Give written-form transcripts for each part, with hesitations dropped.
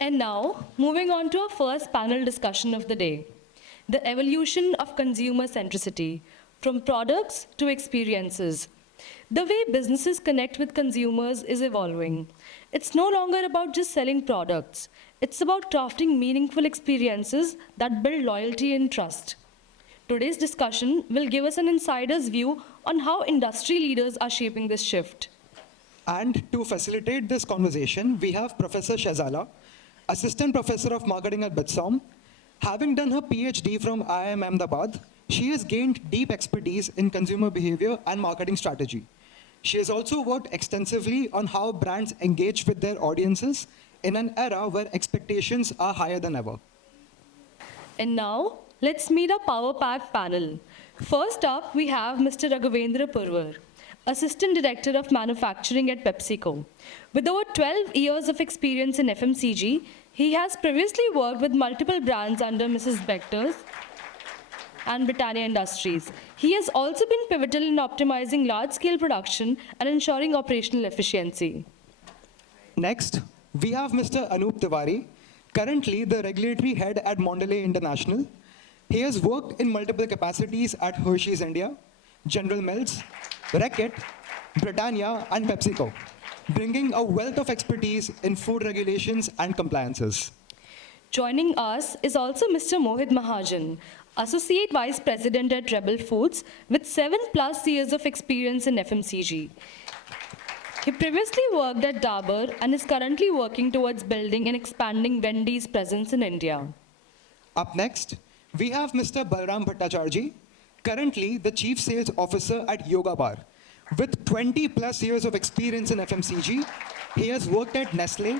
And now, moving on to our first panel discussion of the day, the evolution of consumer centricity, from products to experiences. The way businesses connect with consumers is evolving. It's no longer about just selling products. It's about crafting meaningful experiences that build loyalty and trust. Today's discussion will give us an insider's view on how industry leaders are shaping this shift. And to facilitate this conversation, we have Professor Shehzala, Assistant Professor of Marketing at BITSoM. Having done her PhD from IIM Ahmedabad, she has gained deep expertise in consumer behavior and marketing strategy. She has also worked extensively on how brands engage with their audiences in an era where expectations are higher than ever. And now, let's meet our power-packed panel. First up, we have Mr. Raghavendra Purwar, Assistant Director of Manufacturing at PepsiCo. With over 12 years of experience in FMCG, he has previously worked with multiple brands under Mrs. Bector's and Britannia Industries. He has also been pivotal in optimizing large-scale production and ensuring operational efficiency. Next, we have Mr. Anup Tiwari, currently the regulatory head at Mondelez International. He has worked in multiple capacities at Hershey's India, General Mills, Reckitt, Britannia, and PepsiCo, bringing a wealth of expertise in food regulations and compliances. Joining us is also Mr. Mohit Mahajan, Associate Vice President at Rebel Foods with 7+ years of experience in FMCG. He previously worked at Dabur and is currently working towards building and expanding Wendy's presence in India. Up next, we have Mr. Balram Bhattacharjee, currently the Chief Sales Officer at Yoga Bar. With 20+ years of experience in FMCG, he has worked at Nestle,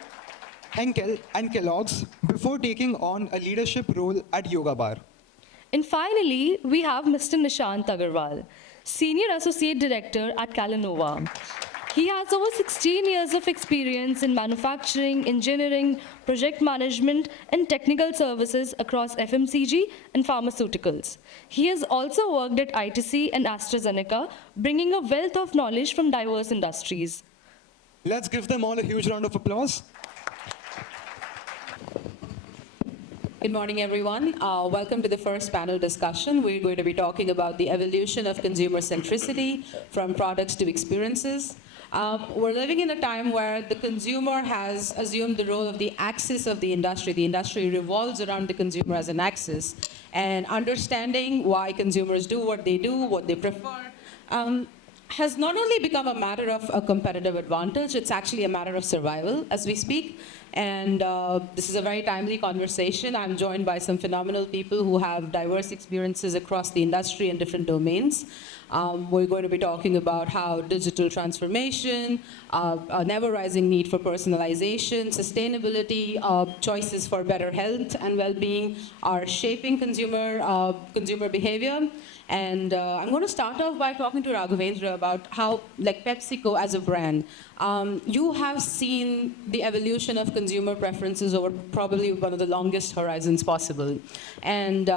Henkel, and Kellogg's before taking on a leadership role at Yoga Bar. And finally, we have Mr. Nishant Agarwal, Senior Associate Director at Calanova. He has over 16 years of experience in manufacturing, engineering, project management, and technical services across FMCG and pharmaceuticals. He has also worked at ITC and AstraZeneca, bringing a wealth of knowledge from diverse industries. Let's give them all a huge round of applause. Good morning, everyone. Welcome to the first panel discussion. We're going to be talking about the evolution of consumer centricity from products to experiences. We're living in a time where the consumer has assumed the role of the axis of the industry. The industry revolves around the consumer as an axis. And understanding why consumers do, what they prefer, has not only become a matter of a competitive advantage, it's actually a matter of survival as we speak. And this is a very timely conversation. I'm joined by some phenomenal people who have diverse experiences across the industry and different domains. We're going to be talking about how digital transformation, an ever-rising need for personalization, sustainability, choices for better health and well-being are shaping consumer behavior. And I'm going to start off by talking to Raghavendra about how, like PepsiCo as a brand, you have seen the evolution of consumer preferences over probably one of the longest horizons possible. And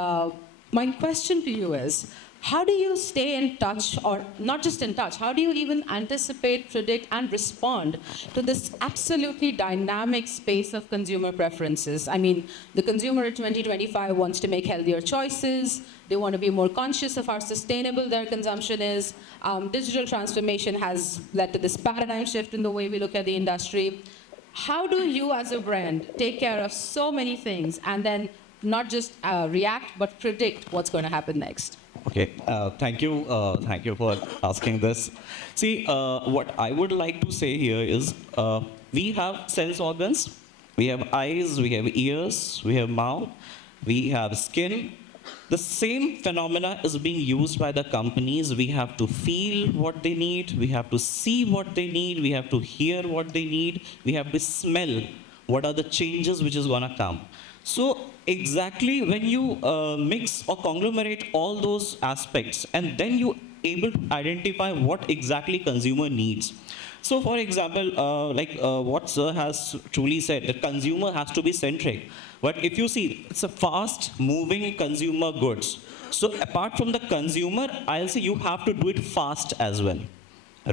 my question to you is, how do you stay in touch, or not just in touch, how do you even anticipate, predict, and respond to this absolutely dynamic space of consumer preferences? I mean, the consumer in 2025 wants to make healthier choices. They want to be more conscious of how sustainable their consumption is. Digital transformation has led to this paradigm shift in the way we look at the industry. How do you as a brand take care of so many things and then not just react, but predict what's going to happen next? Okay, thank you for asking this. See, what I would like to say here is we have sense organs, we have eyes, we have ears, we have mouth, we have skin. The same phenomena is being used by the companies. We have to feel what they need, we have to see what they need, we have to hear what they need, we have to smell what are the changes which is going to come. So exactly when you mix or conglomerate all those aspects, and then you able to identify what exactly consumer needs. So for example, what Sir has truly said, the consumer has to be centric. But if you see, it's a fast moving consumer goods. So apart from the consumer, I'll say you have to do it fast as well.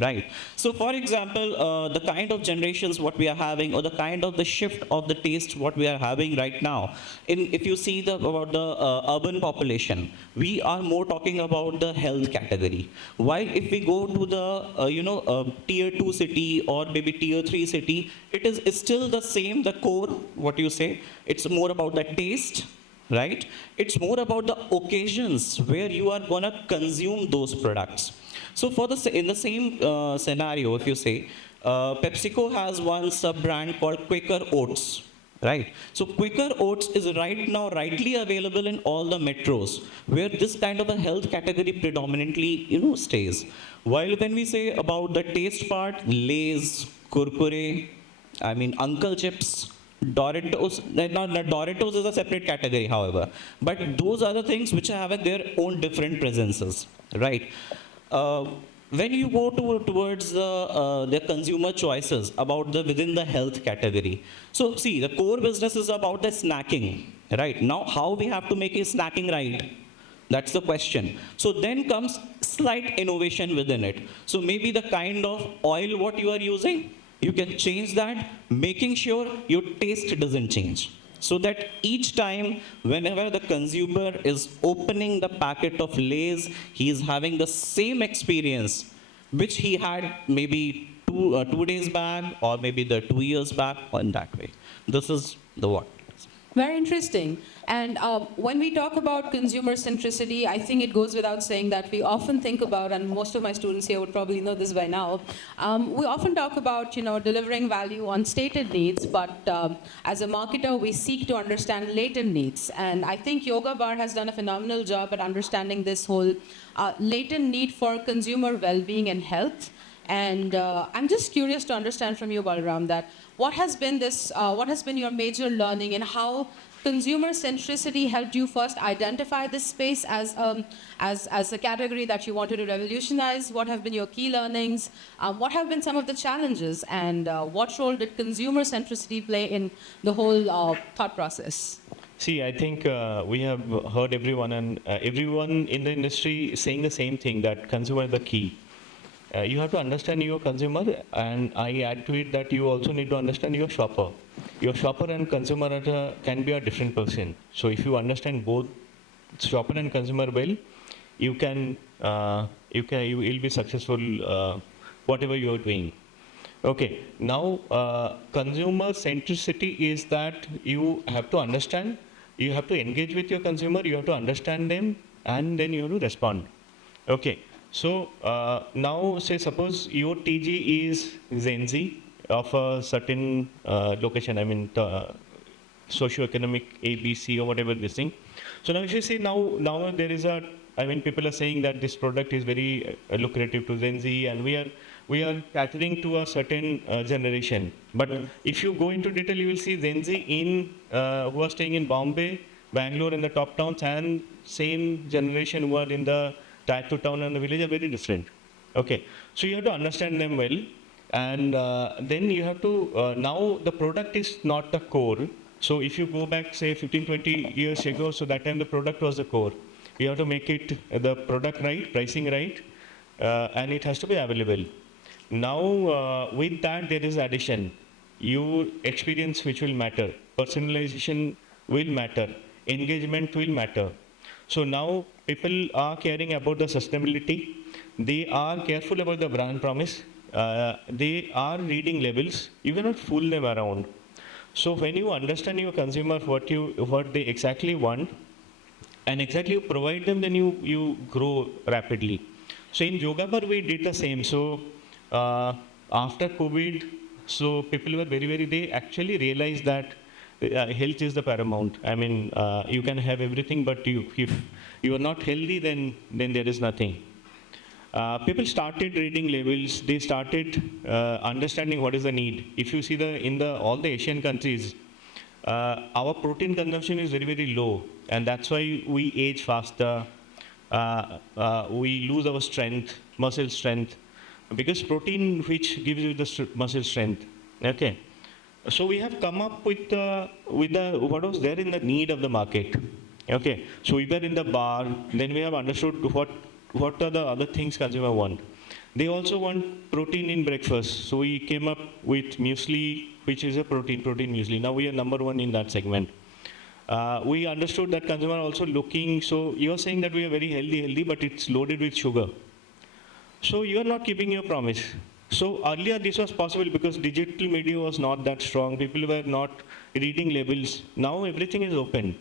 Right. So, for example, the kind of generations what we are having, or the kind of the shift of the taste what we are having right now. If you see about the urban population, we are more talking about the health category. While if we go to the tier 2 city or maybe tier 3 city, it's still the same. The core, what you say, it's more about the taste. Right? It's more about the occasions where you are gonna consume those products. So in the same scenario, if you say, PepsiCo has one sub-brand called Quaker Oats, right? So Quaker Oats is right now rightly available in all the metros, where this kind of a health category predominantly, stays. While when we say about the taste part, Lay's, Kurkure, I mean Uncle Chips, Doritos, not Doritos is a separate category, however, but those are the things which have their own different presences, right? When you go towards the consumer choices about the within the health category, so see, the core business is about the snacking, right? Now, how we have to make a snacking right? That's the question. So then comes slight innovation within it. So maybe the kind of oil what you are using, you can change that, making sure your taste doesn't change. So that each time, whenever the consumer is opening the packet of Lay's, he is having the same experience which he had maybe 2 days back, or maybe the 2 years back, in that way. This is the what. Very interesting. And when we talk about consumer centricity, I think it goes without saying that we often think about, and most of my students here would probably know this by now, we often talk about, delivering value on stated needs, but as a marketer, we seek to understand latent needs. And I think Yoga Bar has done a phenomenal job at understanding this whole latent need for consumer well-being and health. And I'm just curious to understand from you, Balram, that what has been your major learning, and how consumer centricity helped you first identify this space as a category that you wanted to revolutionize? What have been your key learnings? What have been some of the challenges? And what role did consumer centricity play in the whole thought process? See, I think we have heard everyone, and everyone in the industry saying the same thing, that consumer is the key. You have to understand your consumer, and I add to it that you also need to understand your shopper. Your shopper and consumer can be a different person. So if you understand both shopper and consumer well, you will be successful whatever you are doing. Okay, now consumer centricity is that you have to understand, you have to engage with your consumer, you have to understand them, and then you have to respond. Okay. So now, say suppose your TG is Gen Z of a certain location, I mean socio-economic ABC or whatever this thing. So now if you say now there is people are saying that this product is very lucrative to Gen Z, and we are catering to a certain generation. But if you go into detail, you will see Gen Z who are staying in Bombay, Bangalore, in the top towns, and same generation who are in the Tier 2 town and the village are very different. Okay, so you have to understand them well, and then you have to, now the product is not the core. So if you go back, say 15, 20 years ago, so that time the product was the core. You have to make it the product right, pricing right, and it has to be available. Now with that there is addition. Your experience which will matter, personalization will matter, engagement will matter. So now people are caring about the sustainability. They are careful about the brand promise. They are reading labels. You cannot fool them around. So when you understand your consumer, what they exactly want, and exactly you provide them, then you grow rapidly. So in Yoga Bar we did the same. So after COVID, so people were they actually realized that health is the paramount. I mean, you can have everything, but if you are not healthy, then there is nothing. People started reading labels. They started understanding what is the need. If you see in all the Asian countries, our protein consumption is very low, and that's why we age faster. We lose our strength, muscle strength, because protein which gives you the muscle strength. Okay. So we have come up with what was there in the need of the market. Okay, so we were in the bar, then we have understood what are the other things consumer want. They also want protein in breakfast. So we came up with muesli, which is a protein muesli. Now we are number one in that segment. We understood that consumer also looking, so you're saying that we are very healthy, but it's loaded with sugar. So you are not keeping your promise. So earlier this was possible because digital media was not that strong. People were not reading labels. Now everything is open.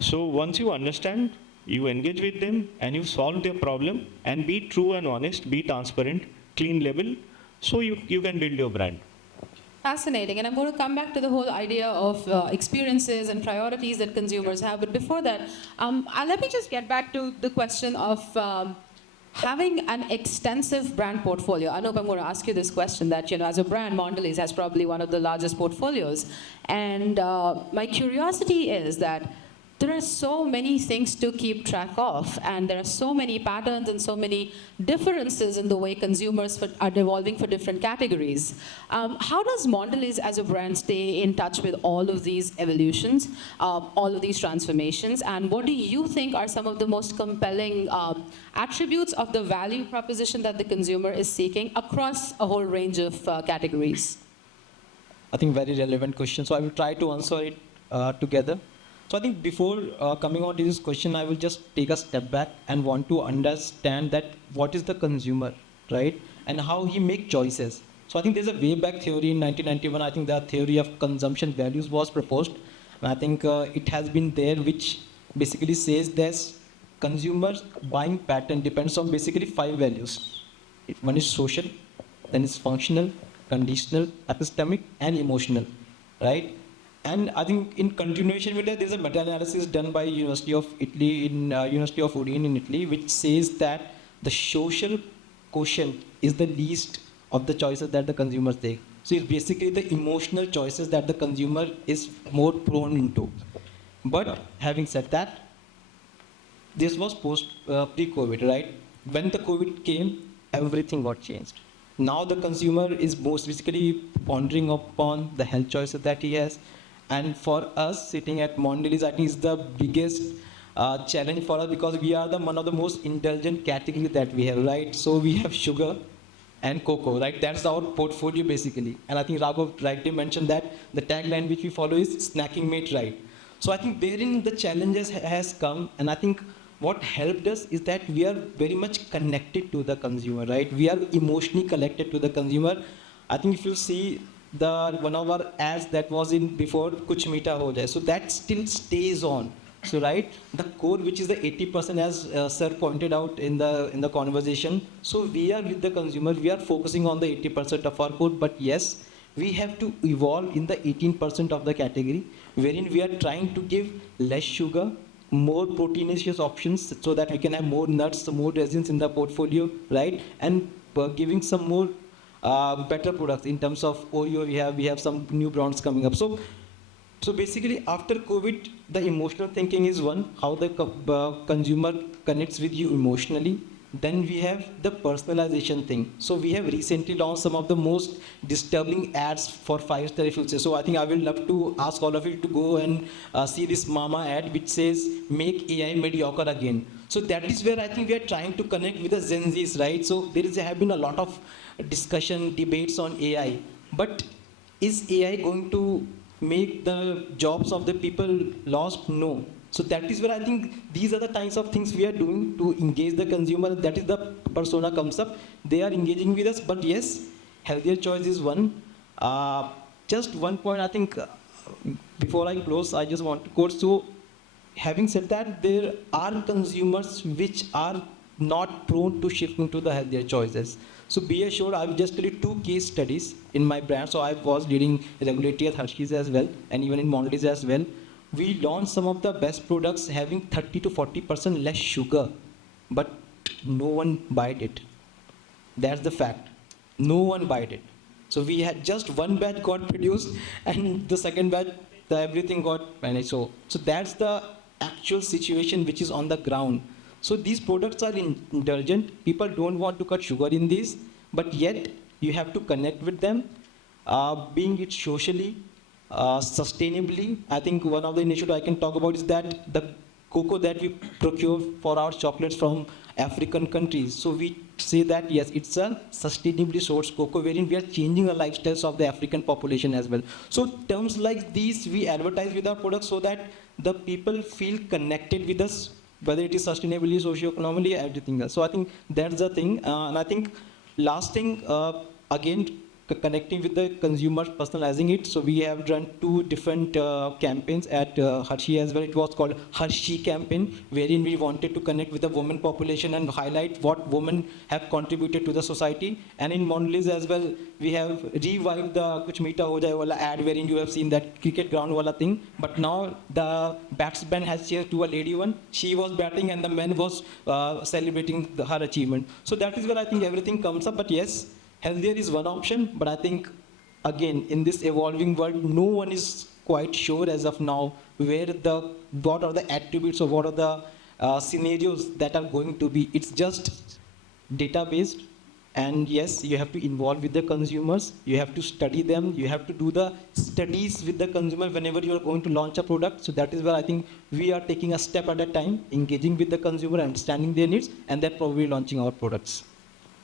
So once you understand, you engage with them and you solve their problem and be true and honest, be transparent, clean label, so you can build your brand. Fascinating. And I'm going to come back to the whole idea of experiences and priorities that consumers have. But before that, let me just get back to the question of having an extensive brand portfolio. I know I'm going to ask you this question that, as a brand, Mondelez has probably one of the largest portfolios. And my curiosity is that there are so many things to keep track of, and there are so many patterns and so many differences in the way consumers are evolving for different categories. How does Mondelez as a brand stay in touch with all of these evolutions, all of these transformations, and what do you think are some of the most compelling attributes of the value proposition that the consumer is seeking across a whole range of categories? I think very relevant question. So I will try to answer it together. So I think before coming on to this question, I will just take a step back and want to understand that what is the consumer, right? And how he make choices. So I think there's a way back theory in 1991. I think the theory of consumption values was proposed. And I think it has been there, which basically says that consumers buying pattern depends on basically 5 values. One is social, then it's functional, conditional, epistemic, and emotional, right? And I think in continuation with that, there's a meta-analysis done by University of Italy University of Udine in Italy, which says that the social quotient is the least of the choices that the consumers take. So it's basically the emotional choices that the consumer is more prone into. But having said that, this was pre-COVID, right? When the COVID came, everything got changed. Now the consumer is most basically pondering upon the health choices that he has. And for us sitting at Mondelez, I think is the biggest challenge for us, because we are one of the most indulgent category that we have, right? So we have sugar and cocoa, right? That's our portfolio basically. And I think Raghav rightly mentioned that the tagline which we follow is snacking made right. So I think therein the challenges has come, and I think what helped us is that we are very much connected to the consumer, right? We are emotionally connected to the consumer. I think if you see one of our ads that was in before Kuch Meeta Ho Jaye, so that still stays on. So right, the core, which is the 80%, as sir pointed out in the conversation. So we are with the consumer, we are focusing on the 80% of our core, but yes, we have to evolve in the 18% of the category, wherein we are trying to give less sugar, more proteinous options, so that we can have more nuts, more resins in the portfolio, right? And giving some more better products in terms of Oreo. We have some new brands coming up. So basically after COVID, the emotional thinking is one, how the consumer connects with you emotionally. Then we have the personalization thing. So we have recently launched some of the most disturbing ads for 5-star, if you say. So I think I will love to ask all of you to go and see this Mama ad which says, make AI mediocre again. So that is where I think we are trying to connect with the Gen Zs, right? So there have been a lot of discussion, debates on AI. But is AI going to make the jobs of the people lost? No. So that is where I think these are the kinds of things we are doing to engage the consumer. That is the persona comes up. They are engaging with us. But yes, healthier choice is one. Just one point, I think, before I close, I just want to quote. So having said that, there are consumers which are not prone to shifting to the healthier choices. So be assured, I will just tell you 2 case studies in my brand. So I was leading regulatory at Hershey's as well, and even in Mondelez as well. We launched some of the best products having 30 to 40% less sugar, but no one bought it. That's the fact. No one bought it. So we had just one batch got produced, and the second batch, everything got managed. So that's the actual situation which is on the ground. So these products are indulgent. People don't want to cut sugar in these, but yet you have to connect with them, being it socially, sustainably. I think one of the initiatives I can talk about is that the cocoa that we procure for our chocolates from African countries. So we say that yes, it's a sustainably sourced cocoa, wherein we are changing the lifestyles of the African population as well. So terms like these we advertise with our products so that the people feel connected with us, whether it is sustainably, socio-economically, everything else. So I think that's the thing. And I think last thing, again, connecting with the consumers, personalizing it. So we have run 2 different campaigns at Hershey as well. It was called Hershey campaign, wherein we wanted to connect with the women population and highlight what women have contributed to the society. And in Mondelez as well, we have revived the Kuch Meeta Ho Jaye wala ad, wherein you have seen that cricket ground wala thing. But now the batsman has changed to a lady one. She was batting and the man was celebrating her achievement. So that is where I think everything comes up. But yes, healthier is one option, but I think, again, in this evolving world, no one is quite sure as of now what are the attributes or what are the scenarios that are going to be. It's just data-based, and yes, you have to involve with the consumers, you have to study them, you have to do the studies with the consumer whenever you are going to launch a product. So that is where I think we are taking a step at a time, engaging with the consumer, understanding their needs, and then probably launching our products.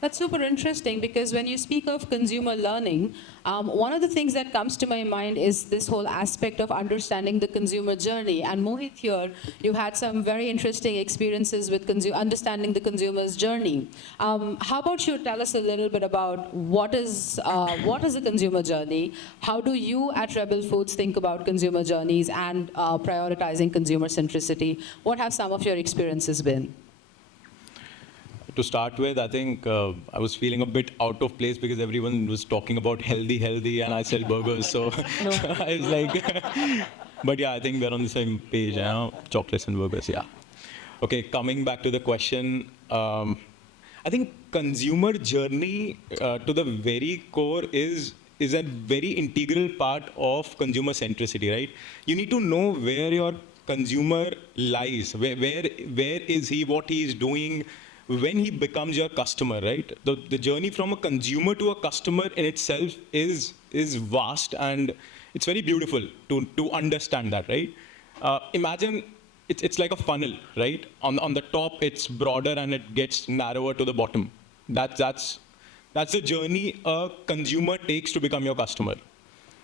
That's super interesting, because when you speak of consumer learning, one of the things that comes to my mind is this whole aspect of understanding the consumer journey. And Mohit, here, you had some very interesting experiences with understanding the consumer's journey. How about you tell us a little bit about what is a consumer journey? How do you at Rebel Foods think about consumer journeys and prioritizing consumer centricity? What have some of your experiences been? To start with, I think I was feeling a bit out of place because everyone was talking about healthy, and I sell burgers. So I was like, but yeah, I think we're on the same page, you know, chocolates and burgers, yeah. Okay, coming back to the question, I think consumer journey to the very core is a very integral part of consumer centricity, right? You need to know where your consumer lies, where is he, what he is doing, when he becomes your customer, right? The journey from a consumer to a customer in itself is vast, and it's very beautiful to understand that, right? Imagine it's like a funnel, right? On the top, it's broader and it gets narrower to the bottom. That's the journey a consumer takes to become your customer.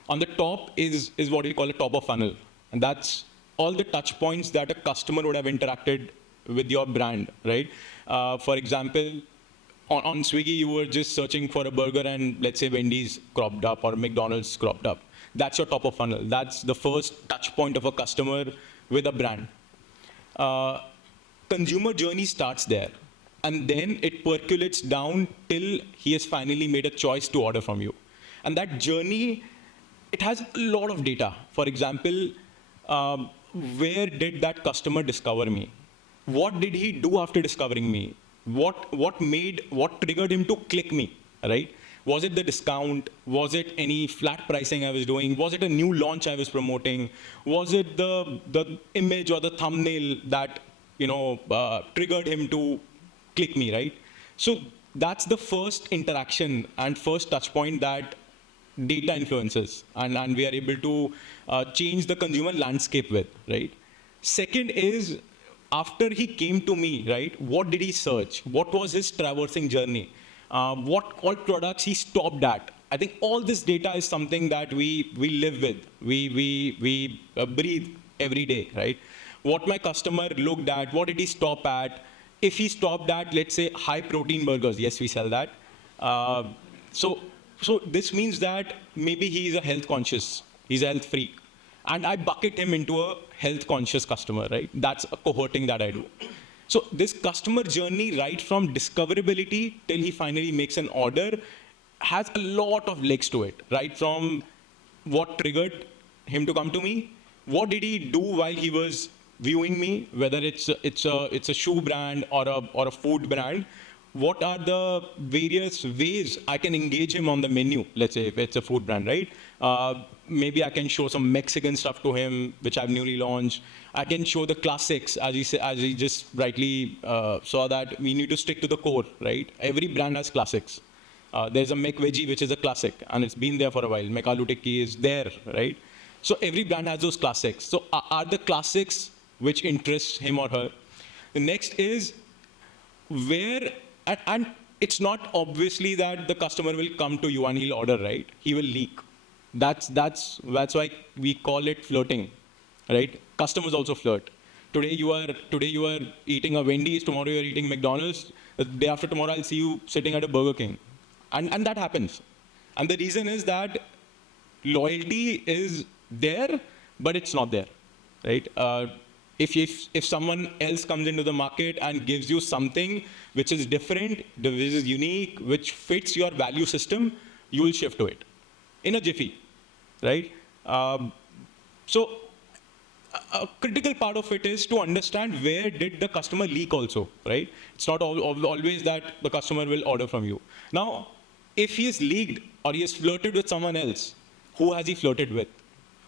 On the top is what we call a top of funnel, and that's all the touch points that a customer would have interacted with your brand, right? For example, on Swiggy, you were just searching for a burger and let's say Wendy's cropped up or McDonald's cropped up. That's your top of funnel. That's the first touch point of a customer with a brand. Consumer journey starts there, and then it percolates down till he has finally made a choice to order from you. And that journey, it has a lot of data. For example, where did that customer discover me? What did he do after discovering me? What triggered him to click me, right? Was it the discount? Was it any flat pricing I was doing? Was it a new launch I was promoting? Was it the image or the thumbnail that, you know, triggered him to click me, right? So that's the first interaction and first touch point that data influences, and we are able to change the consumer landscape with, right? Second is, after he came to me, right, what did he search? What was his traversing journey? What all products he stopped at? I think all this data is something that we live with. We breathe every day, right? What my customer looked at, what did he stop at? If he stopped at, let's say, high protein burgers, yes, we sell that. So this means that maybe he is a health conscious, he's a health freak. And I bucket him into a health conscious customer, right? That's a cohorting that I do. So this customer journey, right from discoverability till he finally makes an order, has a lot of legs to it, right? From what triggered him to come to me, what did he do while he was viewing me, whether it's a shoe brand or a food brand, what are the various ways I can engage him on the menu, let's say if it's a food brand, right? Maybe I can show some Mexican stuff to him, which I've newly launched. I can show the classics, as he just rightly saw that we need to stick to the core, right? Every brand has classics. There's a McVeggie, which is a classic, and it's been there for a while. McAloo Tikki is there, right? So every brand has those classics. So are the classics which interests him or her? The next is where, and it's not obviously that the customer will come to you and he'll order, right? He will leak. That's why we call it flirting, right? Customers also flirt. Today you are eating a Wendy's, tomorrow you are eating McDonald's, the day after tomorrow I'll see you sitting at a Burger King. And that happens. And the reason is that loyalty is there, but it's not there, right? If someone else comes into the market and gives you something which is different, which is unique, which fits your value system, you will shift to it in a jiffy, right? So a critical part of it is to understand where did the customer leak also, right? It's not always that the customer will order from you. Now, if he is leaked or he has flirted with someone else, who has he flirted with?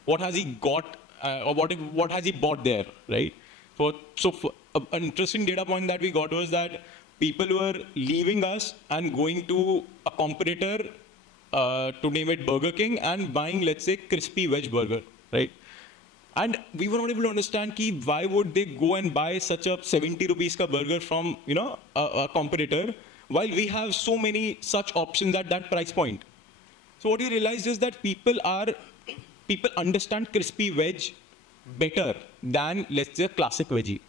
What has he got, or what has he bought there, right? An interesting data point that we got was that people were leaving us and going to a competitor, to name it Burger King, and buying, let's say, crispy veg burger, right? And we were not able to understand why would they go and buy such a 70 rupees ka burger from a competitor, while we have so many such options at that price point. So what we realized is that people understand crispy veg better than, let's say, classic veggie.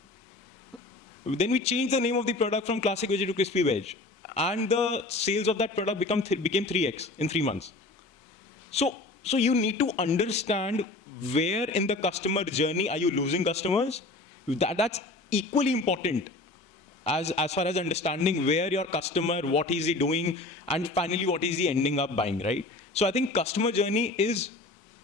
Then we changed the name of the product from classic veggie to crispy veg, and the sales of that product became 3x in 3 months. So you need to understand where in the customer journey are you losing customers. That's equally important as far as understanding where your customer, what is he doing, and finally what is he ending up buying, right? So I think customer journey is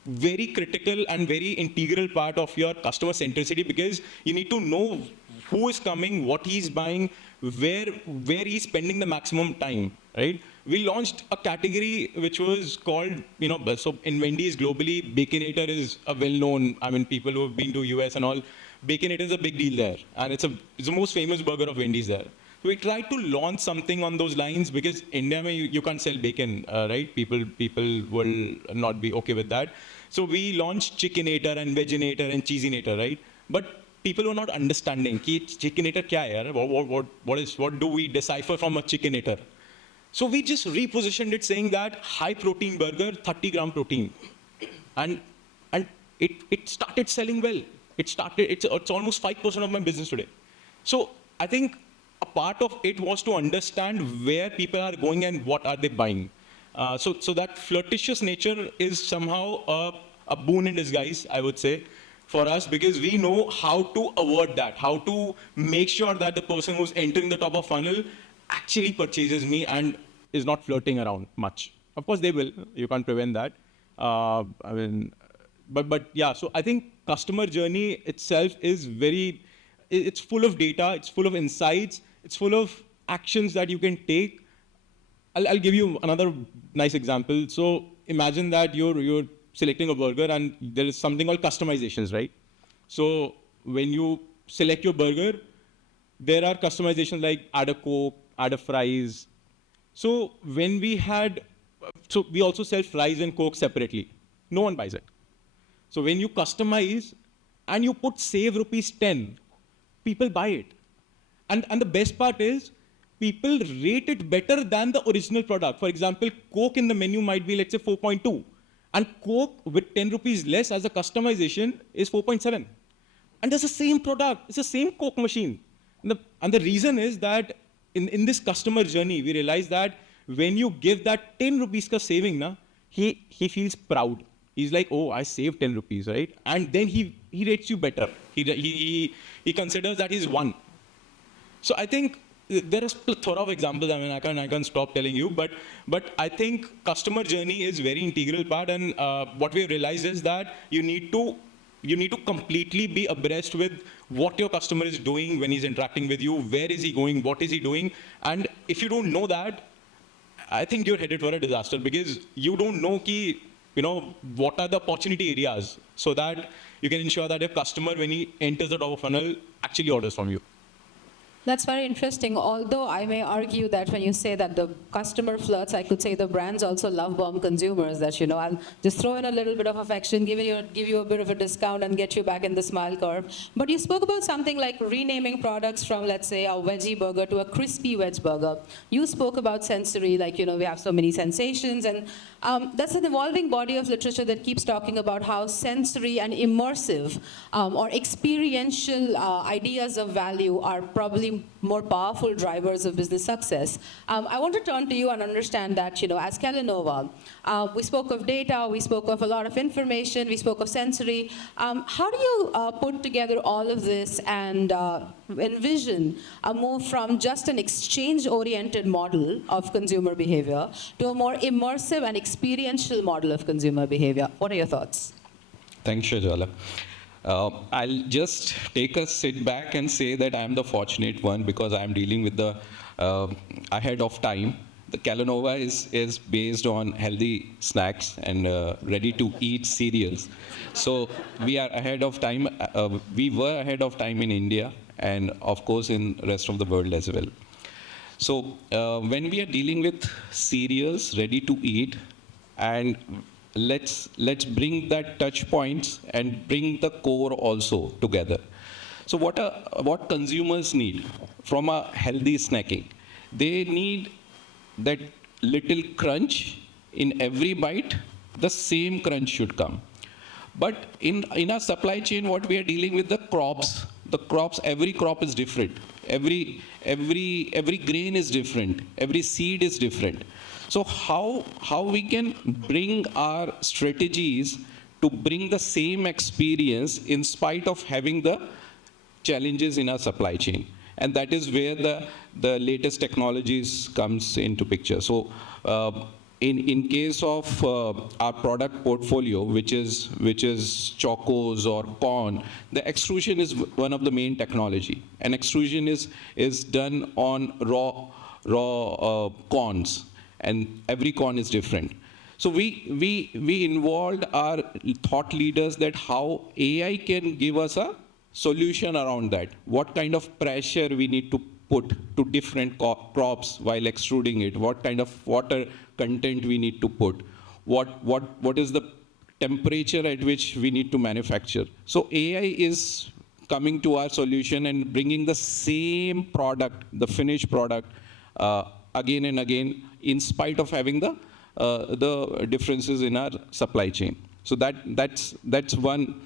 very critical and very integral part of your customer centricity, because you need to know who is coming, what he's buying, where he's spending the maximum time, right? We launched a category which was called, so in Wendy's globally, Baconator is a well-known, people who have been to US and all, Baconator is a big deal there. And it's the most famous burger of Wendy's there. So we tried to launch something on those lines, because India, you can't sell bacon, right? People will not be okay with that. So we launched Chickenator and Veginator and Cheesinator, right? But people were not understanding, Chickenator kya hai? What do we decipher from a Chickenator? So we just repositioned it, saying that high protein burger, 30 gram protein. And it started selling well. It's almost 5% of my business today. So I think a part of it was to understand where people are going and what are they buying. So that flirtatious nature is somehow a boon in disguise, I would say, for us, because we know how to avoid that, how to make sure that the person who's entering the top of funnel actually purchases me and is not flirting around much. Of course they will, you can't prevent that. But yeah, so I think customer journey itself is it's full of data, it's full of insights, it's full of actions that you can take. I'll give you another nice example. So imagine that you're selecting a burger and there is something called customizations, right? So when you select your burger, there are customizations like add a Coke, add a fries. So we also sell fries and Coke separately. No one buys it. So when you customize and you put save rupees 10, people buy it. And the best part is, people rate it better than the original product. For example, Coke in the menu might be, let's say, 4.2. And Coke with 10 rupees less as a customization is 4.7. And it's the same product. It's the same Coke machine. And the reason is that in this customer journey, we realize that when you give that 10 rupees ka saving, he feels proud. He's like, oh, I saved 10 rupees, right? And then he rates you better. He considers that he's won. So I think there is a plethora of examples. I can't stop telling you, but I think customer journey is very integral part. And what we have realized is that you need to completely be abreast with what your customer is doing when he's interacting with you, where is he going, what is he doing. And if you don't know that, I think you're headed for a disaster, because you don't know what are the opportunity areas, so that you can ensure that your customer, when he enters the top of funnel, actually orders from you. That's very interesting. Although I may argue that when you say that the customer flirts, I could say the brands also love bomb consumers. That I'll just throw in a little bit of affection, give you a bit of a discount, and get you back in the smile curve. But you spoke about something like renaming products from, let's say, a veggie burger to a crispy veg burger. You spoke about sensory, like we have so many sensations, and that's an evolving body of literature that keeps talking about how sensory and immersive or experiential ideas of value are probably more powerful drivers of business success. I want to turn to you and understand that, as Kellanova, we spoke of data, we spoke of a lot of information, we spoke of sensory. How do you put together all of this and envision a move from just an exchange-oriented model of consumer behavior to a more immersive and experiential model of consumer behavior? What are your thoughts? Thanks, Shehzala. I'll just take a sit back and say that I'm the fortunate one because I'm dealing with the ahead of time. The Kellanova is based on healthy snacks and ready-to-eat cereals. So we are ahead of time. We were ahead of time in India and, of course, in the rest of the world as well. So when we are dealing with cereals ready-to-eat, and let's bring that touch points and bring the core also together. So what consumers need from a healthy snacking? They need that little crunch in every bite. The same crunch should come. But in our supply chain, what we are dealing with the crops, every crop is different. Every grain is different. Every seed is different. So how we can bring our strategies to bring the same experience in spite of having the challenges in our supply chain? And that is where the latest technologies comes into picture. So in case of our product portfolio, which is chocos or corn, the extrusion is one of the main technology. And extrusion is done on raw corns. And every corn is different. So we involved our thought leaders that how AI can give us a solution around that. What kind of pressure we need to put to different crops while extruding it? What kind of water content we need to put? What is the temperature at which we need to manufacture? So AI is coming to our solution and bringing the same product, the finished product, again and again, in spite of having the differences in our supply chain. So that's one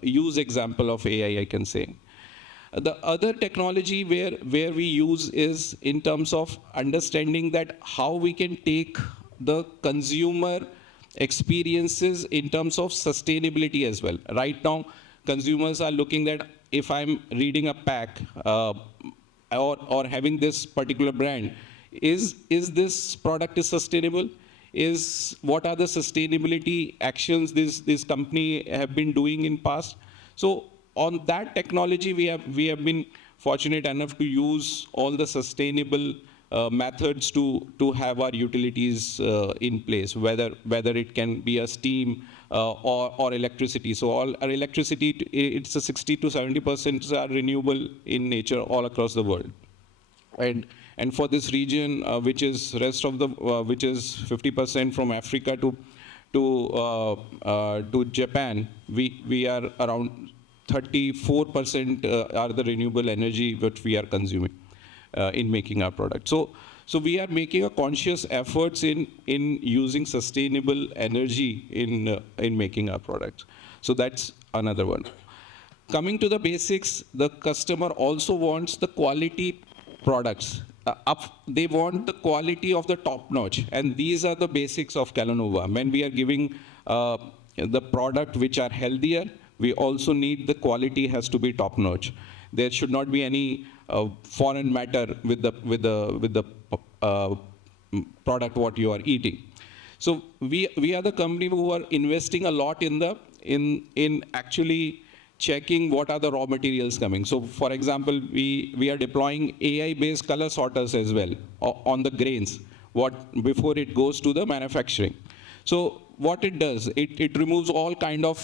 use example of AI, I can say. The other technology where we use is in terms of understanding that how we can take the consumer experiences in terms of sustainability as well. Right now, consumers are looking at if I'm reading a pack or having this particular brand, is this product is sustainable? What are the sustainability actions this company have been doing in past? So on that technology, we have been fortunate enough to use all the sustainable methods to have our utilities in place, whether it can be a steam or electricity. So all our electricity, it's a 60 to 70% are renewable in nature all across the world. And for this region, which is rest of the, which is 50% from Africa to Japan, we are around 34% are the renewable energy which we are consuming in making our product. So we are making a conscious efforts in using sustainable energy in making our products. So that's another one. Coming to the basics, the customer also wants the quality products. They want the quality of the top notch, and these are the basics of Kellanova. When we are giving the product which are healthier, we also need the quality has to be top notch. There should not be any foreign matter with the product what you are eating. So we are the company who are investing a lot in actually checking what are the raw materials coming. So for example, we are deploying AI-based color sorters as well on the grains, before it goes to the manufacturing. So what it does, it removes all kind of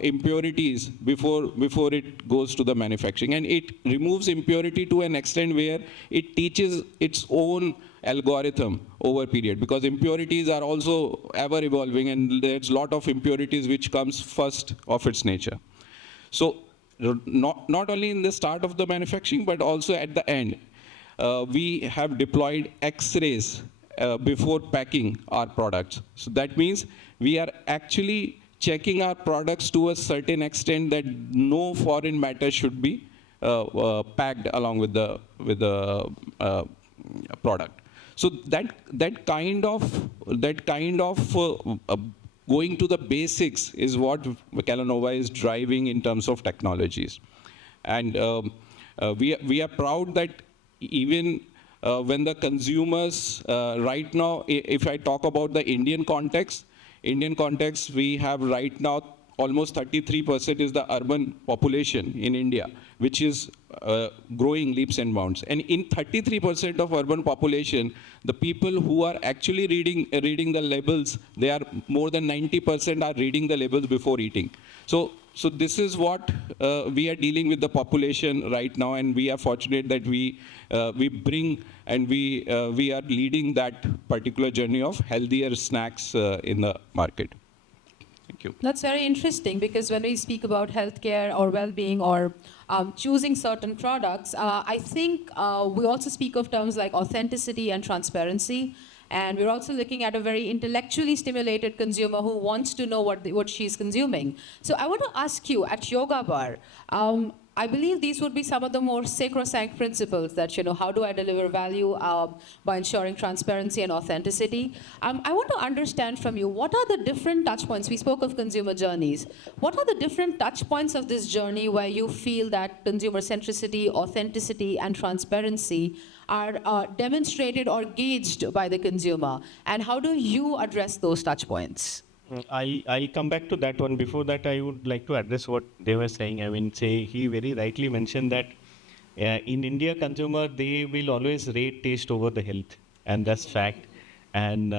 impurities before it goes to the manufacturing. And it removes impurity to an extent where it teaches its own algorithm over period, because impurities are also ever evolving, and there's a lot of impurities which comes first of its nature. So not only in the start of the manufacturing, but also at the end. We have deployed X-rays before packing our products. So that means we are actually checking our products to a certain extent that no foreign matter should be packed along with the product. So that kind of going to the basics is what Kellanova is driving in terms of technologies. And we are proud that even when the consumers, right now, if I talk about the Indian context, we have right now almost 33% is the urban population in India, which is growing leaps and bounds. And in 33% of urban population, the people who are actually reading the labels, they are more than 90% are reading the labels before eating. So this is what we are dealing with the population right now, and we are fortunate that we bring and we are leading that particular journey of healthier snacks in the market. Thank you. That's very interesting, because when we speak about healthcare or well-being or choosing certain products, I think we also speak of terms like authenticity and transparency. And we're also looking at a very intellectually stimulated consumer who wants to know what she's consuming. So I want to ask you, at Yoga Bar, I believe these would be some of the more sacrosanct principles that, how do I deliver value by ensuring transparency and authenticity? I want to understand from you, what are the different touch points? We spoke of consumer journeys. What are the different touch points of this journey where you feel that consumer centricity, authenticity, and transparency are demonstrated or gauged by the consumer? And how do you address those touch points? I come back to that one. Before that, I would like to address what they were saying. I mean, he very rightly mentioned that in India, consumer, they will always rate taste over the health, and that's fact. And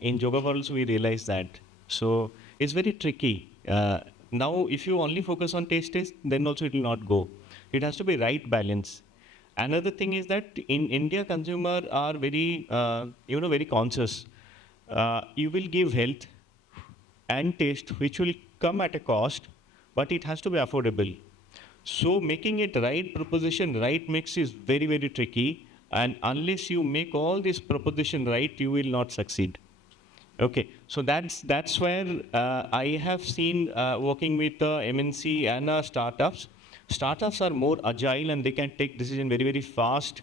in Yoga also, we realize that. So it's very tricky. Now, if you only focus on taste, then also it will not go. It has to be right balance. Another thing is that in India, consumer are very, very conscious. You will give health and taste, which will come at a cost, but it has to be affordable. So making it right proposition, right mix is very, very tricky. And unless you make all this proposition right, you will not succeed. Okay, so that's where I have seen working with MNC and startups. Startups are more agile and they can take decision very, very fast.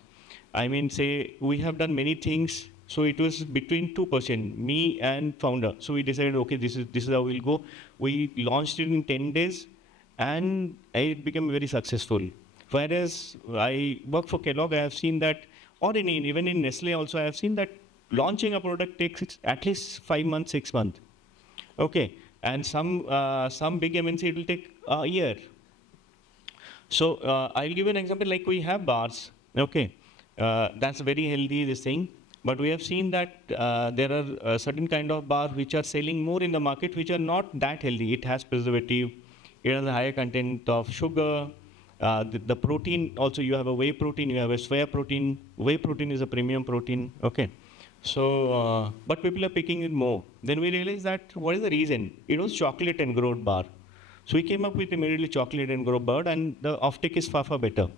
I mean, we have done many things. So it was between 2%, me and founder. So we decided, okay, this is how we'll go. We launched it in 10 days, and it became very successful. Whereas I work for Kellogg, I have seen that, or even in Nestle also, I have seen that launching a product takes at least 5 months, 6 months. Okay, and some big MNC, it will take a year. So I'll give you an example, like we have bars. Okay, that's very healthy, this thing. But we have seen that there are certain kind of bars which are selling more in the market, which are not that healthy. It has preservative, it has a higher content of sugar. The protein, also you have a whey protein, you have a soya protein. Whey protein is a premium protein. Okay. So, but people are picking it more. Then we realized that what is the reason? It was chocolate and growth bar. So we came up with immediately chocolate and growth bar, and the offtake is far, far better.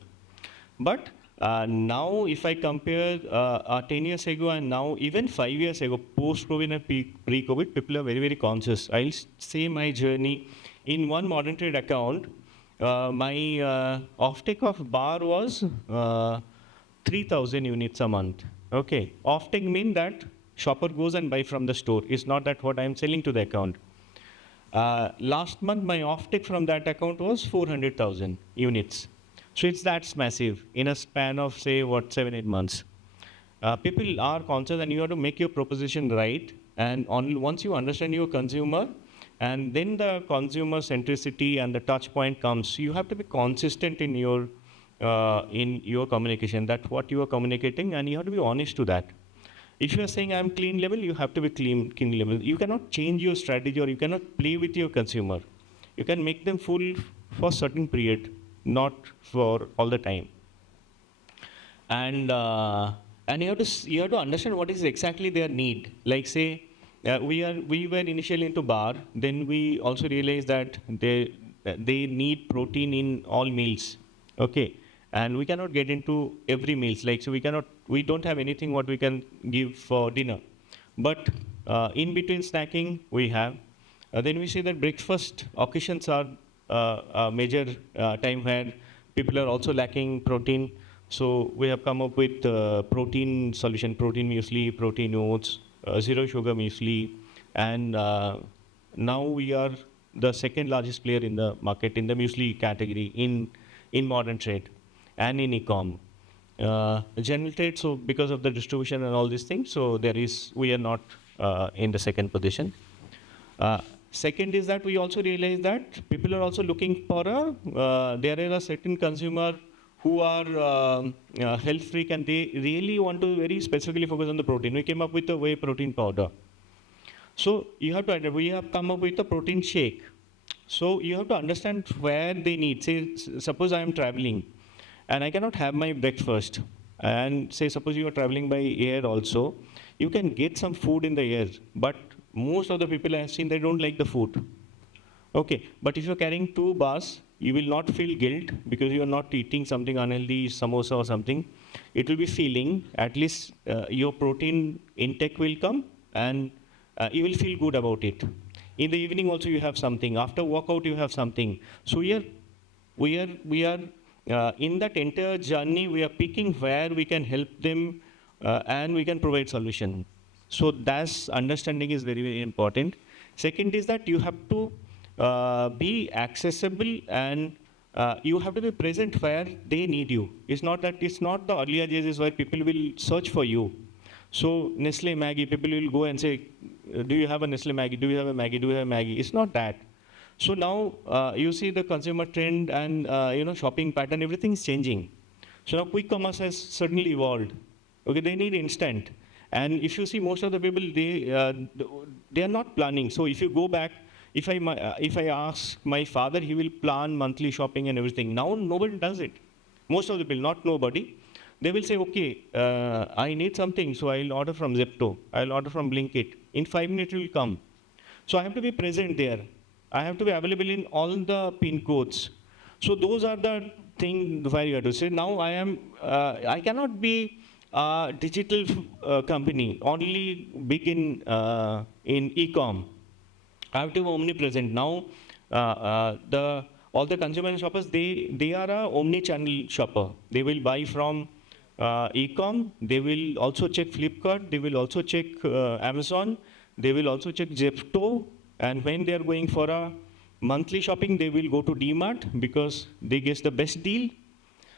But now, if I compare 10 years ago and now, even 5 years ago, post-COVID and pre-COVID, people are very, very conscious. I'll say my journey. In one modern trade account, my offtake of bar was 3,000 units a month. Okay, offtake means that shopper goes and buy from the store. It's not that what I'm selling to the account. Last month, my offtake from that account was 400,000 units. So that's massive in a span of, 7-8 months. People are conscious, and you have to make your proposition right. And once you understand your consumer, and then the consumer centricity and the touch point comes, you have to be consistent in your communication. That's what you are communicating, and you have to be honest to that. If you are saying I'm clean label, you have to be clean label. You cannot change your strategy, or you cannot play with your consumer. You can make them full for certain period, not for all the time. And you have to understand what is exactly their need. Like say, we were initially into bar, then we also realized that they need protein in all meals. Okay. And we cannot get into every meals. Like, so we don't have anything what we can give for dinner. But in between snacking, we have. Then we see that breakfast occasions are a major time where people are also lacking protein. So we have come up with protein solution, protein muesli, protein oats, zero sugar muesli. And now we are the second largest player in the market in the muesli category in modern trade and in e-com. General trade, so because of the distribution and all these things, so we are not in the second position. Second is that we also realize that people are also looking for there is a certain consumer who are health freak, and they really want to very specifically focus on the protein. We came up with a whey protein powder. So we have come up with a protein shake. So you have to understand where they need. Say, suppose I am traveling, and I cannot have my breakfast. And say, suppose you are traveling by air also, you can get some food in the air, but most of the people I have seen, they don't like the food. Okay, but if you're carrying 2 bars, you will not feel guilt because you are not eating something unhealthy, samosa or something. It will be feeling, at least your protein intake will come, and you will feel good about it. In the evening also you have something. After workout you have something. So we are in that entire journey, we are picking where we can help them and we can provide solution. So that's understanding is very, very important. Second is that you have to be accessible, and you have to be present where they need you. It's not the earlier days where people will search for you. So Nestle Maggie, people will go and say, do you have a Nestle Maggie? Do you have a Maggie? Do you have a Maggie? It's not that. So now you see the consumer trend and shopping pattern, everything is changing. So now quick commerce has certainly evolved. Okay, they need instant. And if you see most of the people, they are not planning. So if you go back, if I ask my father, he will plan monthly shopping and everything. Now nobody does it. Most of the people, not nobody. They will say, okay, I need something, so I'll order from Zepto. I'll order from Blinkit. In 5 minutes it will come. So I have to be present there. I have to be available in all the pin codes. So those are the things where you have to say, now I cannot be a digital company, only big in e-com. I have to be omnipresent. Now, all the consumer shoppers, they are a omni-channel shopper. They will buy from e-com. They will also check Flipkart. They will also check Amazon. They will also check Zepto. And when they are going for a monthly shopping, they will go to DMart because they get the best deal.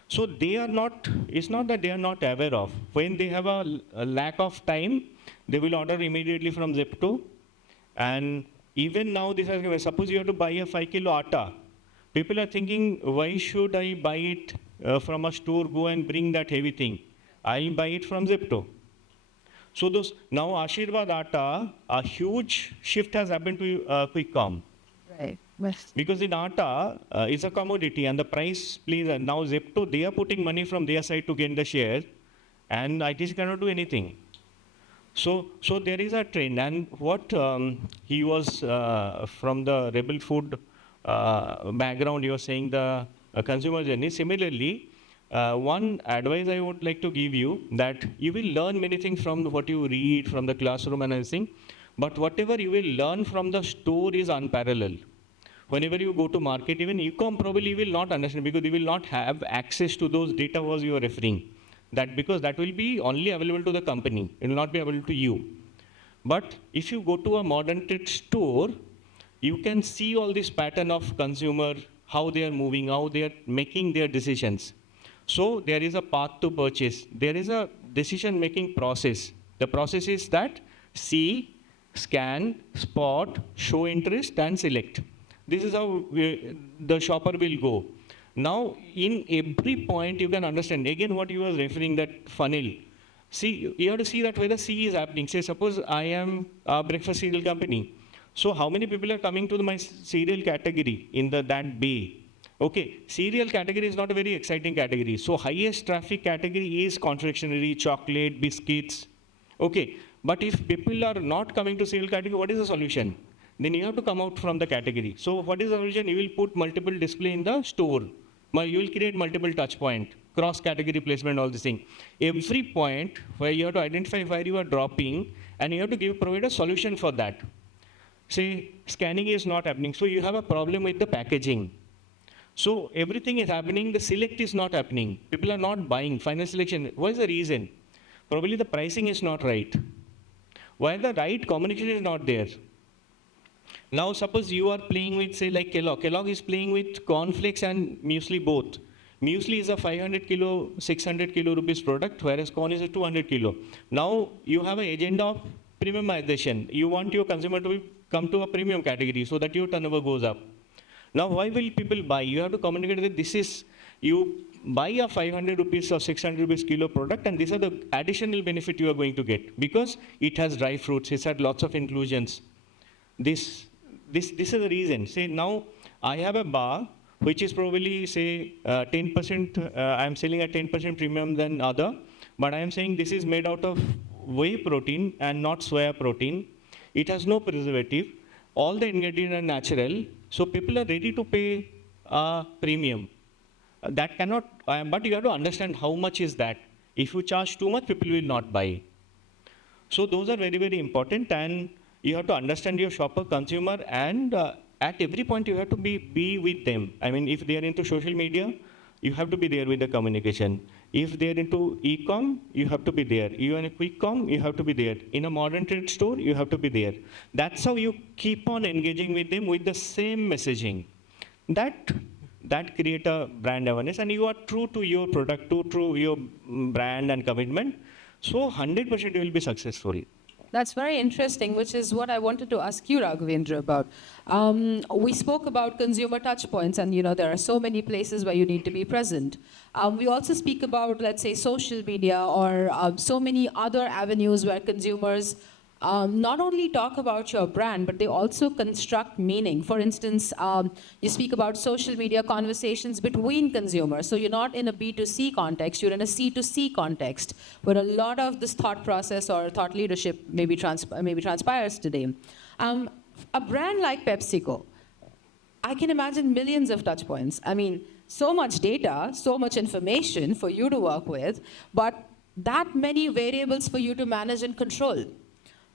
So it's not that they are not aware of. When they have a lack of time, they will order immediately from Zepto. And even now, suppose you have to buy a 5 kilo atta. People are thinking, why should I buy it from a store, go and bring that heavy thing? I'll buy it from Zepto. So now Ashirwad atta, a huge shift has happened to quick com. Right. Because in atta, it's a commodity and the price plays. Now Zepto, they are putting money from their side to gain the share, and ITC cannot do anything. So there is a trend, and what he was from the Rebel Food background, you are saying the consumer journey. Similarly, one advice I would like to give you, that you will learn many things from what you read from the classroom and everything, but whatever you will learn from the store is unparalleled. Whenever you go to market, even e-com probably you will not understand because you will not have access to those data was you are referring. Because that will be only available to the company. It will not be available to you. But if you go to a modern trade store, you can see all this pattern of consumer, how they are moving, how they are making their decisions. So there is a path to purchase. There is a decision-making process. The process is that see, scan, spot, show interest, and select. This is how the shopper will go. Now, in every point, you can understand, again, what you were referring, that funnel. See, you have to see that whether C is happening. Say, suppose I am a breakfast cereal company. So how many people are coming to my cereal category in that bay? Okay, cereal category is not a very exciting category. So highest traffic category is confectionery, chocolate, biscuits. Okay, but if people are not coming to cereal category, what is the solution? Then you have to come out from the category. So what is the solution? You will put multiple display in the store. You will create multiple touch point, cross-category placement, all this thing. Every point where you have to identify where you are dropping, and you have to provide a solution for that. Say, scanning is not happening, so you have a problem with the packaging. So everything is happening, the select is not happening. People are not buying, final selection. What is the reason? Probably the pricing is not right. Why the right communication is not there? Now suppose you are playing with, say, like Kellogg. Kellogg is playing with cornflakes and muesli both. Muesli is a 500 kilo, 600 kilo rupees product, whereas corn is a 200 kilo. Now you have an agenda of premiumization. You want your consumer to come to a premium category so that your turnover goes up. Now why will people buy? You have to communicate that this is, you buy a 500 rupees or 600 rupees kilo product, and these are the additional benefit you are going to get because it has dry fruits, it has lots of inclusions. This is the reason. Say now I have a bar which is probably, say, 10%, I am selling at 10% premium than other, but I am saying this is made out of whey protein and not soya protein. It has no preservative. All the ingredients are natural, so people are ready to pay a premium. That cannot, but you have to understand how much is that. If you charge too much, people will not buy. So those are very, very important, and you have to understand your shopper, consumer, and at every point you have to be with them. I mean, if they are into social media, you have to be there with the communication. If they are into e-com, you have to be there. You are in a quick com, you have to be there. In a modern trade store, you have to be there. That's how you keep on engaging with them with the same messaging. That create a brand awareness, and you are true to your product, true to your brand and commitment. So 100% you will be successful. That's very interesting, which is what I wanted to ask you, Raghavendra, about. We spoke about consumer touch points, and there are so many places where you need to be present. We also speak about, let's say, social media or so many other avenues where consumers not only talk about your brand, but they also construct meaning. For instance, you speak about social media conversations between consumers. So you're not in a B2C context, you're in a C2C context, where a lot of this thought process or thought leadership maybe transpires today. A brand like PepsiCo, I can imagine millions of touch points. I mean, so much data, so much information for you to work with, but that many variables for you to manage and control.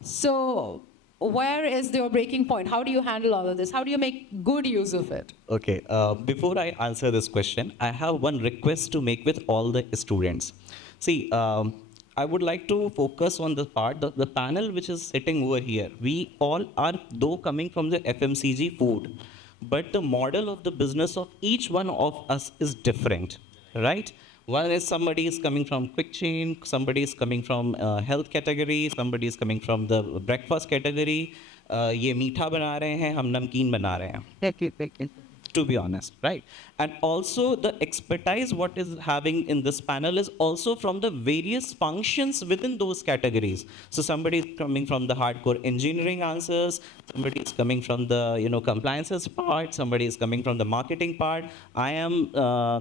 So where is your breaking point? How do you handle all of this? How do you make good use of it? Okay, before I answer this question, I have one request to make with all the students. See, I would like to focus on the part, the panel which is sitting over here. We all are, though, coming from the FMCG food, but the model of the business of each one of us is different, right? One is somebody is coming from quick chain, somebody is coming from health category, somebody is coming from the breakfast category. ये मीठा बना रहे हैं, हम नमकीन बना रहे हैं. To be honest, right? And also the expertise what is having in this panel is also from the various functions within those categories. So somebody is coming from the hardcore engineering answers, somebody is coming from the compliances part, somebody is coming from the marketing part. I am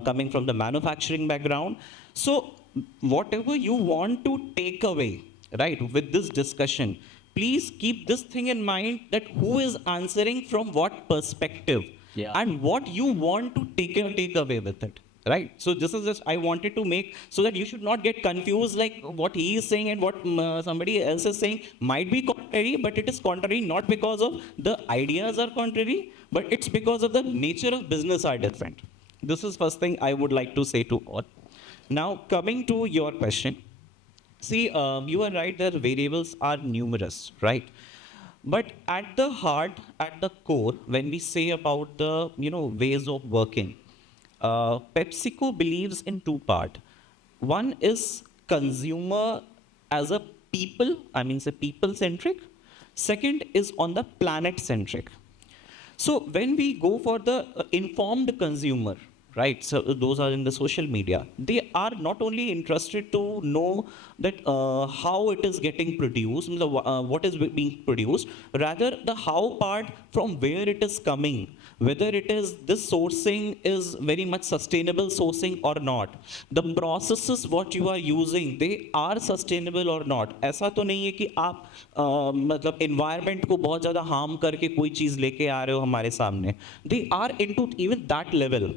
coming from the manufacturing background. So whatever you want to take away, right, with this discussion, please keep this thing in mind, that who is answering from what perspective. Yeah. And what you want to take away with it, right? So this is just I wanted to make so that you should not get confused, like what he is saying and what somebody else is saying might be contrary, but it is contrary not because of the ideas are contrary, but it's because of the nature of business are different. This is first thing I would like to say to all. Now coming to your question, see, you are right that variables are numerous, right? But at the heart, at the core, when we say about the ways of working, PepsiCo believes in two parts. One is consumer as a people, say people-centric. Second is on the planet-centric. So when we go for the informed consumer, right? So those are in the social media. They are not only interested to know that how it is getting produced, what is being produced, rather the how part from where it is coming, whether it is this sourcing is very much sustainable sourcing or not, the processes what you are using, they are sustainable or not. ऐसा तो नहीं है कि आप मतलब environment को बहुत ज़्यादा harm करके कोई चीज़ लेके आ रहे हो हमारे सामने. They are into even that level.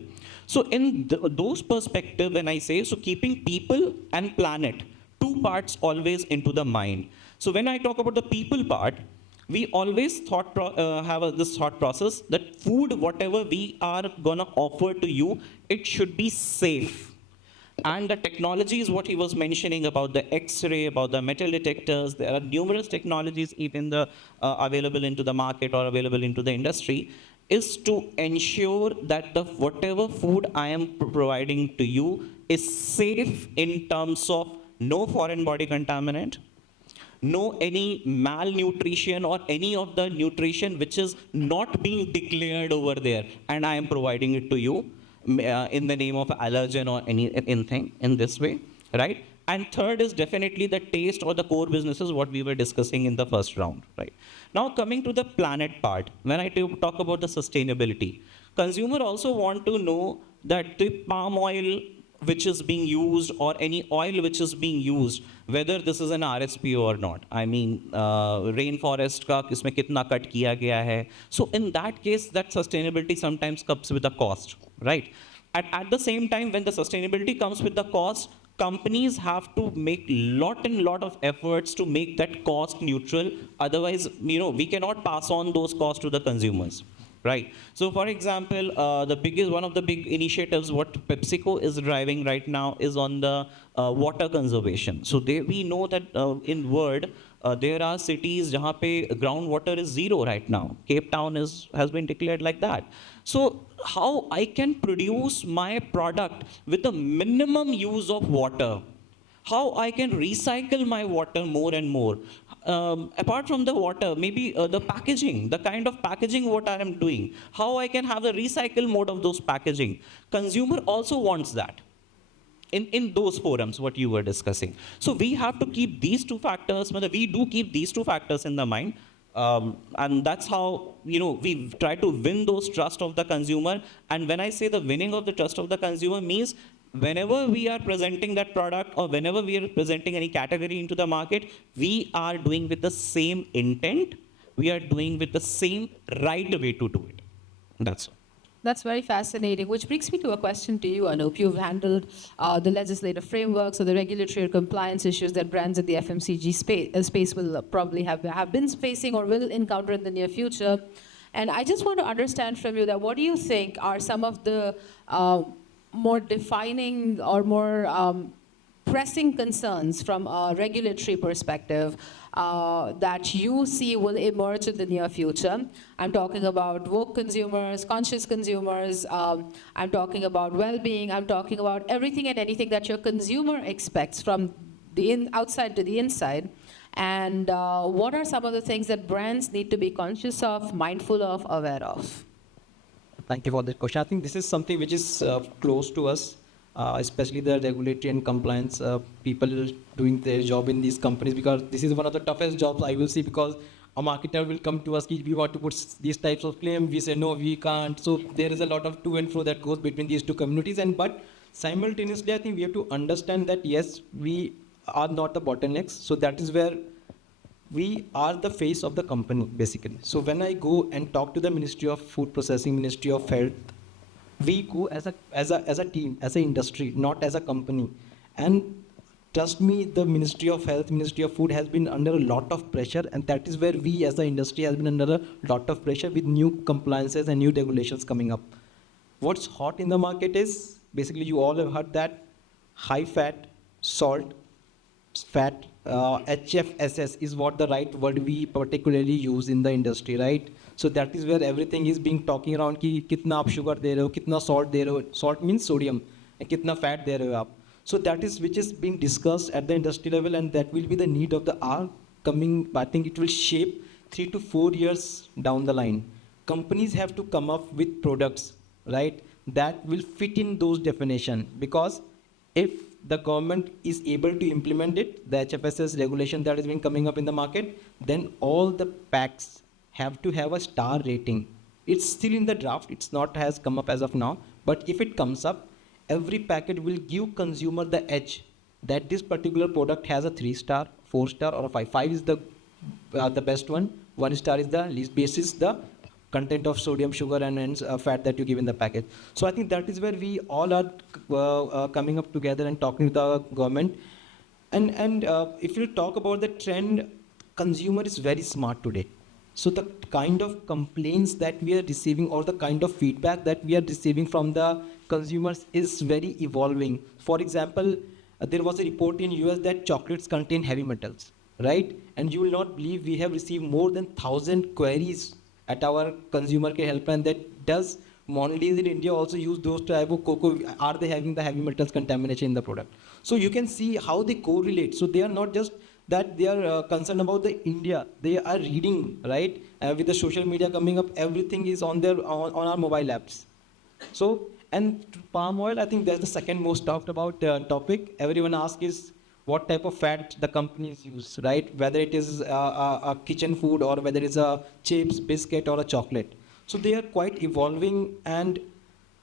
So in those perspective, when I say, so keeping people and planet, two parts always into the mind. So when I talk about the people part, we always have this thought process that food, whatever we are gonna offer to you, it should be safe. And the technology is what he was mentioning about the X-ray, about the metal detectors. There are numerous technologies even available into the market or available into the industry, is to ensure that the whatever food I am providing to you is safe in terms of no foreign body contaminant, no any malnutrition or any of the nutrition which is not being declared over there, and I am providing it to you in the name of allergen or anything in this way, right? And third is definitely the taste or the core businesses, what we were discussing in the first round, right? Now coming to the planet part, when I talk about the sustainability, consumer also want to know that the palm oil which is being used or any oil which is being used, whether this is an RSPO or not. I mean, rainforest का इसमें कितना cut किया गया है. So in that case, that sustainability sometimes comes with a cost, right? At the same time, when the sustainability comes with the cost, companies have to make lot of efforts to make that cost neutral. Otherwise, we cannot pass on those costs to the consumers, right? So for example, one of the big initiatives what PepsiCo is driving right now is on the water conservation. So we know that in world, there are cities jahan pe groundwater is zero right now. Cape Town has been declared like that. So how I can produce my product with the minimum use of water? How I can recycle my water more and more? Apart from the water, maybe the packaging, the kind of packaging what I am doing, how I can have the recycle mode of those packaging. Consumer also wants that. In those forums, what you were discussing. So we have to keep these two factors, we do keep these two factors in the mind. And that's how, we try to win those trust of the consumer. And when I say the winning of the trust of the consumer means whenever we are presenting that product or whenever we are presenting any category into the market, we are doing with the same intent. We are doing with the same right way to do it. That's all. That's very fascinating, which brings me to a question to you, Anup. You've handled the legislative frameworks or the regulatory or compliance issues that brands in the FMCG space will probably have been facing or will encounter in the near future. And I just want to understand from you that what do you think are some of the more defining or more pressing concerns from a regulatory perspective that you see will emerge in the near future? I'm talking about woke consumers, conscious consumers, I'm talking about well-being, I'm talking about everything and anything that your consumer expects from the outside to the inside. And what are some of the things that brands need to be conscious of, mindful of, aware of? Thank you for that question. I think this is something which is close to us. Especially the regulatory and compliance people doing their job in these companies, because this is one of the toughest jobs I will see, because a marketer will come to us, we want to put these types of claims, we say no, we can't. So there is a lot of to and fro that goes between these two communities, but simultaneously I think we have to understand that yes, we are not the bottlenecks, so that is where we are the face of the company basically. So when I go and talk to the Ministry of Food Processing, Ministry of Health, we go as a team, as an industry, not as a company. And trust me, the Ministry of Health, Ministry of Food has been under a lot of pressure, and that is where we as the industry has been under a lot of pressure with new compliances and new regulations coming up. What's hot in the market is, basically you all have heard that, high fat, salt, fat, HFSS is what the right word we particularly use in the industry, right? So that is where everything is being talking around कि कितना आप sugar दे रहे हो, कितना salt दे रहे हो, salt means sodium, and कितना fat दे रहे हो आप. So that is which is being discussed at the industry level, and that will be the need of the hour coming. I think it will shape 3 to 4 years down the line. Companies have to come up with products, right, that will fit in those definition, because if the government is able to implement it, the HFSS regulation that has been coming up in the market, then all the packs have to have a star rating. It's still in the draft, it's not has come up as of now, but if it comes up, every packet will give consumer the edge that this particular product has a 3-star, 4-star or a 5. 5 is the best one, 1 star is the least, basis the content of sodium, sugar and fat that you give in the packet. So I think that is where we all are coming up together and talking with the government. And if you talk about the trend, consumer is very smart today. So the kind of complaints that we are receiving or the kind of feedback that we are receiving from the consumers is very evolving. For example, there was a report in US that chocolates contain heavy metals, right? And you will not believe we have received more than 1,000 queries at our consumer care helpline that does Mondelez in India also use those type of cocoa, are they having the heavy metals contamination in the product? So you can see how they correlate. So they are not just that they are concerned about the India, they are reading, right? With the social media coming up, everything is on our mobile apps. So, and palm oil, I think that's the second most talked about topic. Everyone asks is what type of fat the companies use, right? Whether it is a kitchen food or whether it's a chips, biscuit or a chocolate. So they are quite evolving, and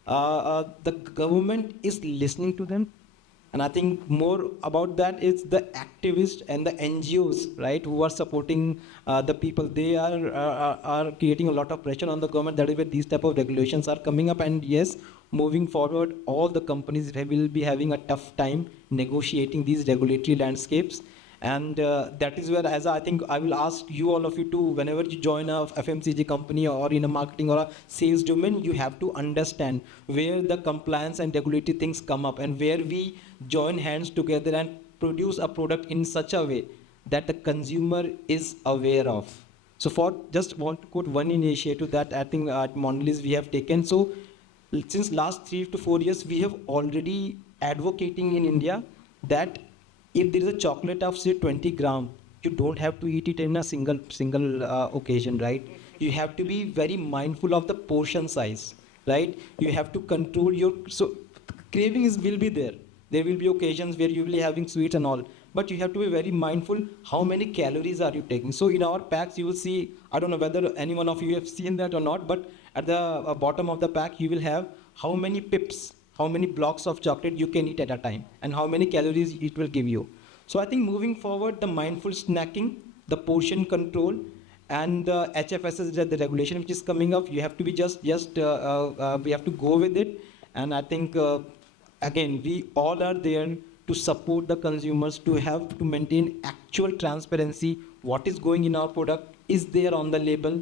the government is listening to them. And I think more about that is the activists and the NGOs, right, who are supporting the people. They are creating a lot of pressure on the government. That is where these type of regulations are coming up. And yes, moving forward, all the companies will be having a tough time negotiating these regulatory landscapes. And that is where, as I think I will ask you, all of you to, whenever you join a FMCG company or in a marketing or a sales domain, you have to understand where the compliance and regulatory things come up and where we join hands together and produce a product in such a way that the consumer is aware of. So for just want to quote one initiative that I think at Mondelez we have taken. So since last 3 to 4 years, we have already advocating in India that if there is a chocolate of say 20 gram, you don't have to eat it in a single occasion, right? You have to be very mindful of the portion size, right? You have to control your, so cravings will be there. There will be occasions where you will be having sweets and all, but you have to be very mindful how many calories are you taking. So in our packs, you will see, I don't know whether any one of you have seen that or not, but at the bottom of the pack, you will have how many pips, how many blocks of chocolate you can eat at a time, and how many calories it will give you. So I think moving forward, the mindful snacking, the portion control, and the HFSS, the regulation which is coming up, you have to be we have to go with it. And I think, again, we all are there to support the consumers, to have to maintain actual transparency. What is going in our product is there on the label.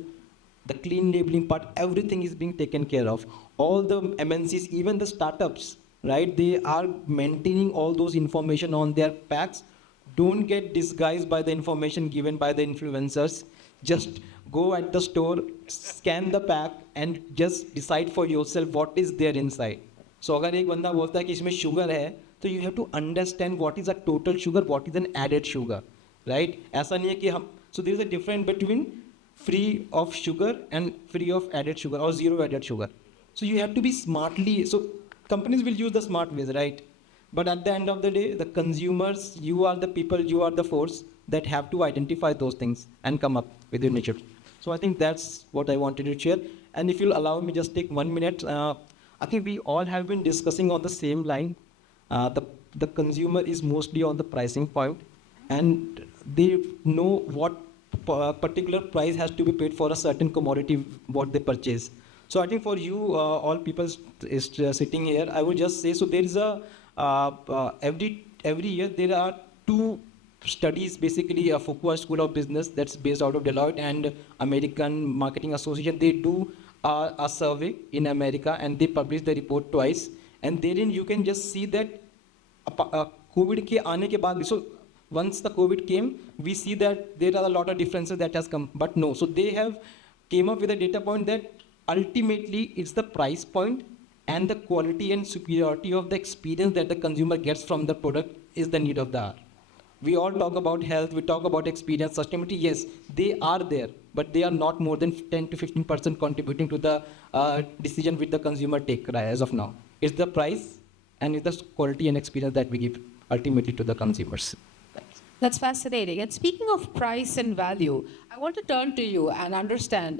The clean labeling part, everything is being taken care of. All the MNCs, even the startups, right? They are maintaining all those information on their packs. Don't get disguised by the information given by the influencers. Just go at the store, scan the pack, and just decide for yourself what is there inside. So अगर एक बंदा बोलता है कि इसमें sugar है, तो you have to understand what is a total sugar, what is an added sugar, right? ऐसा नहीं है कि हम, so there is a difference between free of sugar and free of added sugar or zero added sugar. So you have to be smartly, so companies will use the smart ways, right? But at the end of the day, the consumers, you are the people, you are the force that have to identify those things and come up with your initiative. So I think that's what I wanted to share. And if you'll allow me, just take 1 minute. I think we all have been discussing on the same line. The consumer is mostly on the pricing point, and they know what particular price has to be paid for a certain commodity what they purchase. So I think for you all people sitting here, I would just say, so there is a every year there are 2 studies, basically a Fuqua School of Business that's based out of Deloitte and American Marketing Association. They do a survey in America and they publish the report twice, and therein you can just see that COVID ke aane ke baad, so once the COVID came, we see that there are a lot of differences that has come, but no. So they have came up with a data point that ultimately it's the price point and the quality and superiority of the experience that the consumer gets from the product is the need of the hour. We all talk about health, we talk about experience, sustainability. Yes, they are there, but they are not more than 10 to 15% contributing to the decision which the consumer take as of now. It's the price and it's the quality and experience that we give ultimately to the consumers. That's fascinating. And speaking of price and value, I want to turn to you and understand,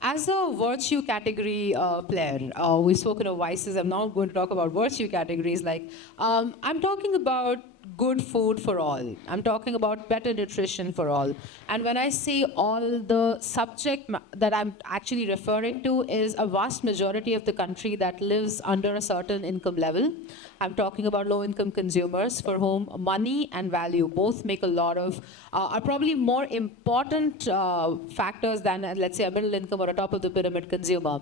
as a virtue category player, we've spoken of vices. I'm now going to talk about virtue categories. Like, I'm talking about good food for all. I'm talking about better nutrition for all. And when I say all, the subject that I'm actually referring to is a vast majority of the country that lives under a certain income level. I'm talking about low-income consumers for whom money and value both make a lot of, are probably more important factors than, let's say, a middle income or a top of the pyramid consumer.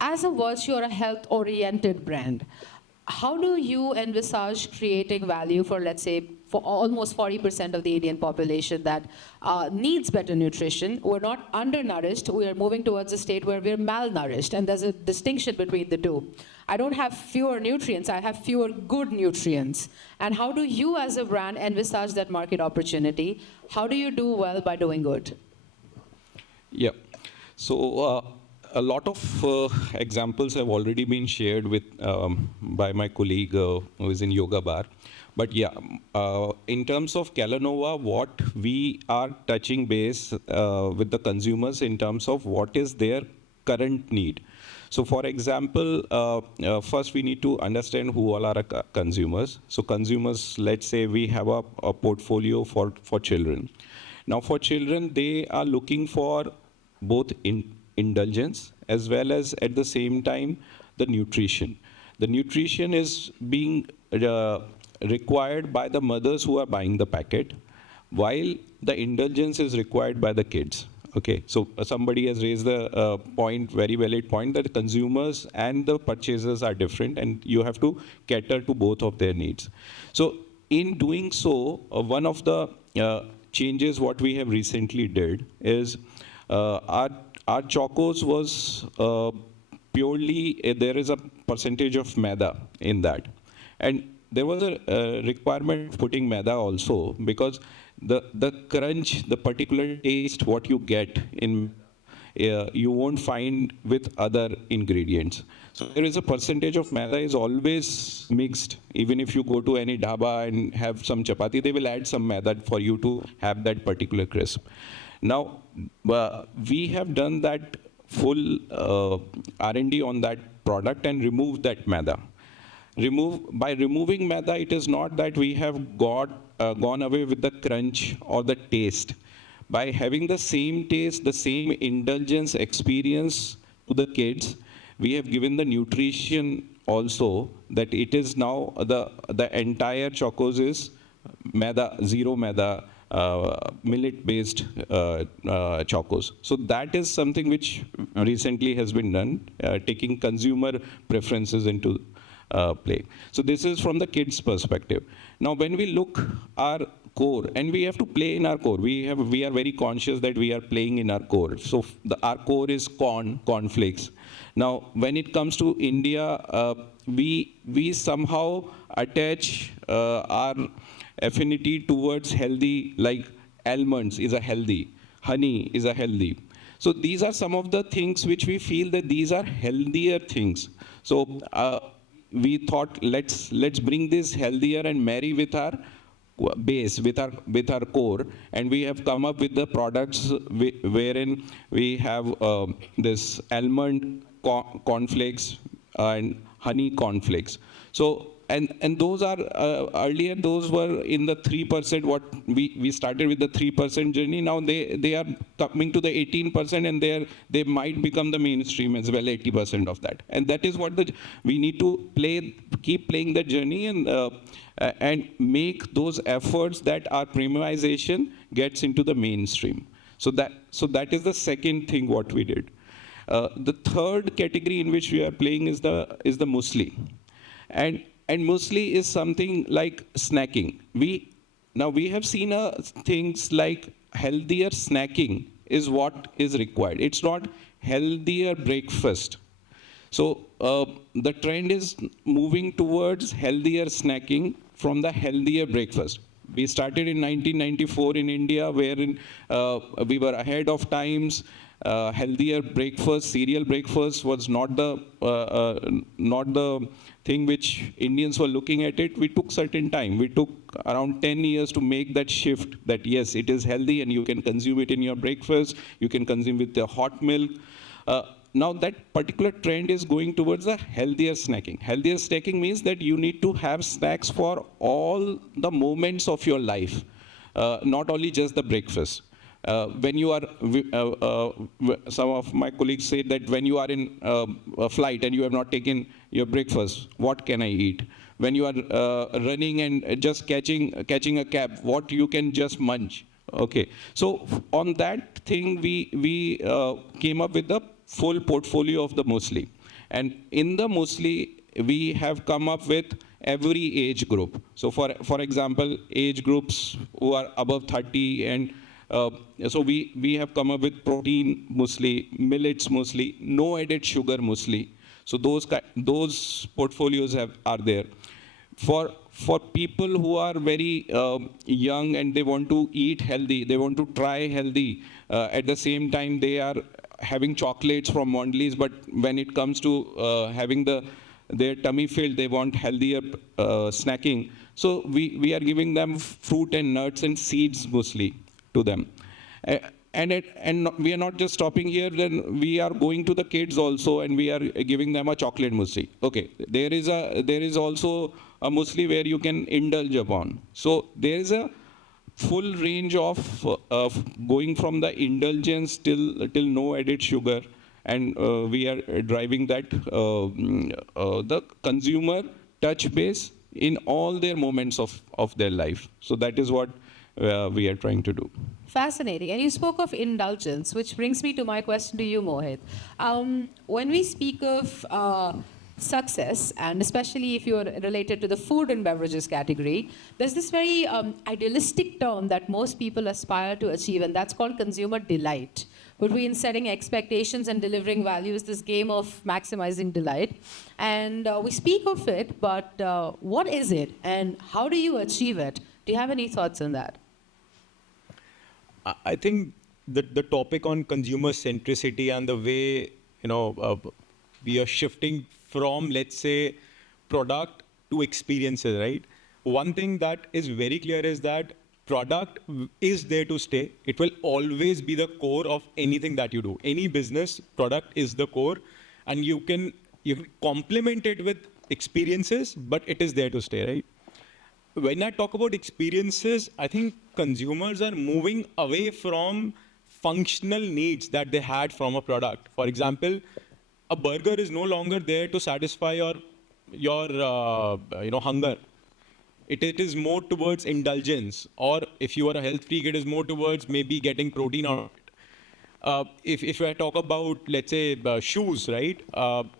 As a virtue or a health-oriented brand, how do you envisage creating value for, let's say, for almost 40% of the Indian population that needs better nutrition? We're not undernourished. We are moving towards a state where we're malnourished, and there's a distinction between the two. I don't have fewer nutrients. I have fewer good nutrients. And how do you, as a brand, envisage that market opportunity? How do you do well by doing good? Yeah. So a lot of examples have already been shared with by my colleague who is in Yoga Bar. But yeah, in terms of Calanova, what we are touching base with the consumers in terms of what is their current need. So for example, first we need to understand who all are consumers. So consumers, let's say we have a portfolio for children. Now for children, they are looking for both indulgence as well as at the same time the nutrition. The nutrition is being required by the mothers who are buying the packet, while the indulgence is required by the kids. Okay, so somebody has raised the point, very valid point, that consumers and the purchasers are different, and you have to cater to both of their needs. So in doing so, one of the changes what we have recently did is our chocos was purely, there is a percentage of maida in that. And there was a requirement of putting maida also, because the crunch, the particular taste what you get in, you won't find with other ingredients. So there is a percentage of maida is always mixed. Even if you go to any dhaba and have some chapati, they will add some maida for you to have that particular crisp. Now, we have done that full R&D on that product and removed that maida. By removing maida, it is not that we have gone away with the crunch or the taste. By having the same taste, the same indulgence experience to the kids, we have given the nutrition also, that it is now the entire chocos is maida, zero maida, millet-based chocos. So that is something which recently has been done, taking consumer preferences into play. So this is from the kids' perspective. Now, when we look our core, and we have to play in our core, we are very conscious that we are playing in our core. So our core is cornflakes. Now, when it comes to India, we somehow attach our affinity towards healthy, like almonds is a healthy, honey is a healthy. So these are some of the things which we feel that these are healthier things. So we thought let's bring this healthier and marry with our base, with our core, and we have come up with the products wherein we have this almond cornflakes and honey cornflakes. So and those are earlier those were in the 3%. What we started with the 3% journey. Now they are coming to the 18%, and they might become the mainstream as well, 80% of that. And that is what we need to keep playing the journey and make those efforts that our premiumization gets into the mainstream. So that is the second thing what we did. The third category in which we are playing is the muesli, and muesli is something like snacking. We have seen things like healthier snacking is what is required. It's not healthier breakfast. So the trend is moving towards healthier snacking from the healthier breakfast. We started in 1994 in India, wherein we were ahead of times. Healthier breakfast, cereal breakfast was not the thing which Indians were looking at it. We took certain time. We took around 10 years to make that shift that yes, it is healthy and you can consume it in your breakfast, you can consume with the hot milk. Now that particular trend is going towards a healthier snacking. Healthier snacking means that you need to have snacks for all the moments of your life, not only just the breakfast. When you are, some of my colleagues say that when you are in a flight and you have not taken your breakfast, what can I eat? When you are running and just catching a cab, what you can just munch? Okay, so on that thing, we came up with the full portfolio of the muesli. And in the muesli, we have come up with every age group. So for example, age groups who are above 30 and so we have come up with protein muesli, millets muesli, no added sugar muesli. So those portfolios are there. For people who are very young and they want to eat healthy, they want to try healthy, at the same time they are having chocolates from Mondelez, but when it comes to having their tummy filled, they want healthier snacking. So we are giving them fruit and nuts and seeds muesli to them. And we are not just stopping here, then we are going to the kids also and we are giving them a chocolate muesli. Okay, there is also a muesli where you can indulge upon. So there is a full range of going from the indulgence till no added sugar, and we are driving that the consumer touch base in all their moments of their life. So that is what we are trying to do. Fascinating. And you spoke of indulgence, which brings me to my question to you, Mohit. When we speak of success, and especially if you're related to the food and beverages category, there's this very idealistic term that most people aspire to achieve, and that's called consumer delight. Between setting expectations and delivering value is this game of maximizing delight. And we speak of it, but what is it and how do you achieve it? Do you have any thoughts on that? I think the topic on consumer centricity and the way we are shifting from, let's say, product to experiences, right? One thing that is very clear is that product is there to stay. It will always be the core of anything that you do. Any business, product is the core, and you can complement it with experiences, but it is there to stay, right? When I talk about experiences, I think consumers are moving away from functional needs that they had from a product. For example, a burger is no longer there to satisfy your hunger. It is more towards indulgence, or if you are a health freak, it is more towards maybe getting protein out of it. If I talk about, let's say, shoes, right?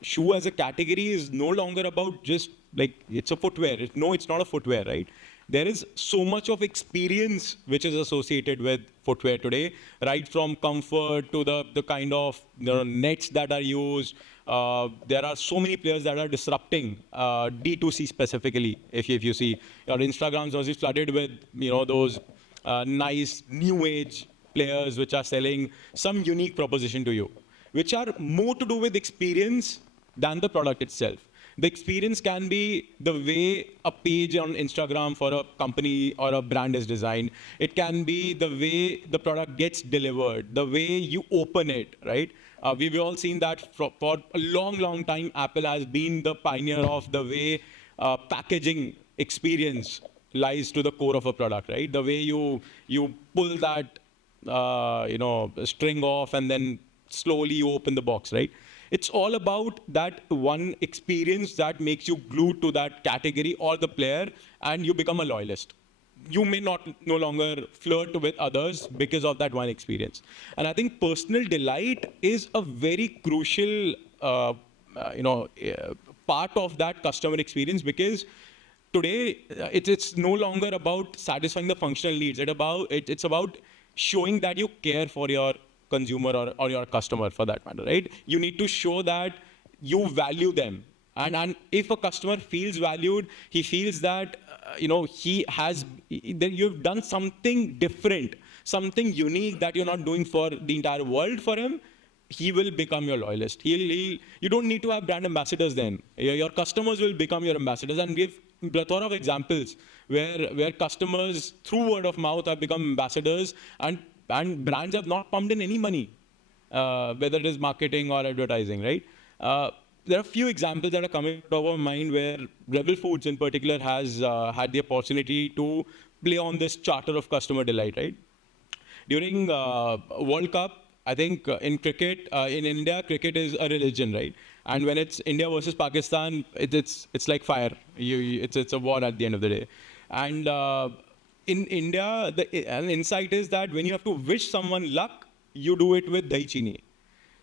Shoe as a category is no longer about just like it's a footwear. It's not a footwear, right? There is so much of experience which is associated with footwear today, right from comfort to the kind of nets that are used. There are so many players that are disrupting D2C specifically. If you see, your Instagrams was flooded with those nice new age players which are selling some unique proposition to you, which are more to do with experience than the product itself. The experience can be the way a page on Instagram for a company or a brand is designed. It can be the way the product gets delivered, the way you open it, right? We've all seen that for a long, long time. Apple has been the pioneer of the way packaging experience lies to the core of a product, right? The way you pull that string off and then slowly open the box, right? It's all about that one experience that makes you glued to that category or the player, and you become a loyalist. You may no longer flirt with others because of that one experience. And I think personal delight is a very crucial part of that customer experience, because today it's no longer about satisfying the functional needs. It's about showing that you care for your consumer or your customer, for that matter, right? You need to show that you value them. And if a customer feels valued, he feels that you've done something different, something unique that you're not doing for the entire world for him, he will become your loyalist. You don't need to have brand ambassadors then. Your customers will become your ambassadors. And we have a plethora of examples where customers, through word of mouth, have become ambassadors, and brands have not pumped in any money, whether it is marketing or advertising, right? There are a few examples that are coming to our mind where Rebel Foods in particular has had the opportunity to play on this charter of customer delight, right? During World Cup, I think in cricket, in India, cricket is a religion, right? And when it's India versus Pakistan, it's like fire. It's a war at the end of the day. And in India, an insight is that when you have to wish someone luck, you do it with dahi chini.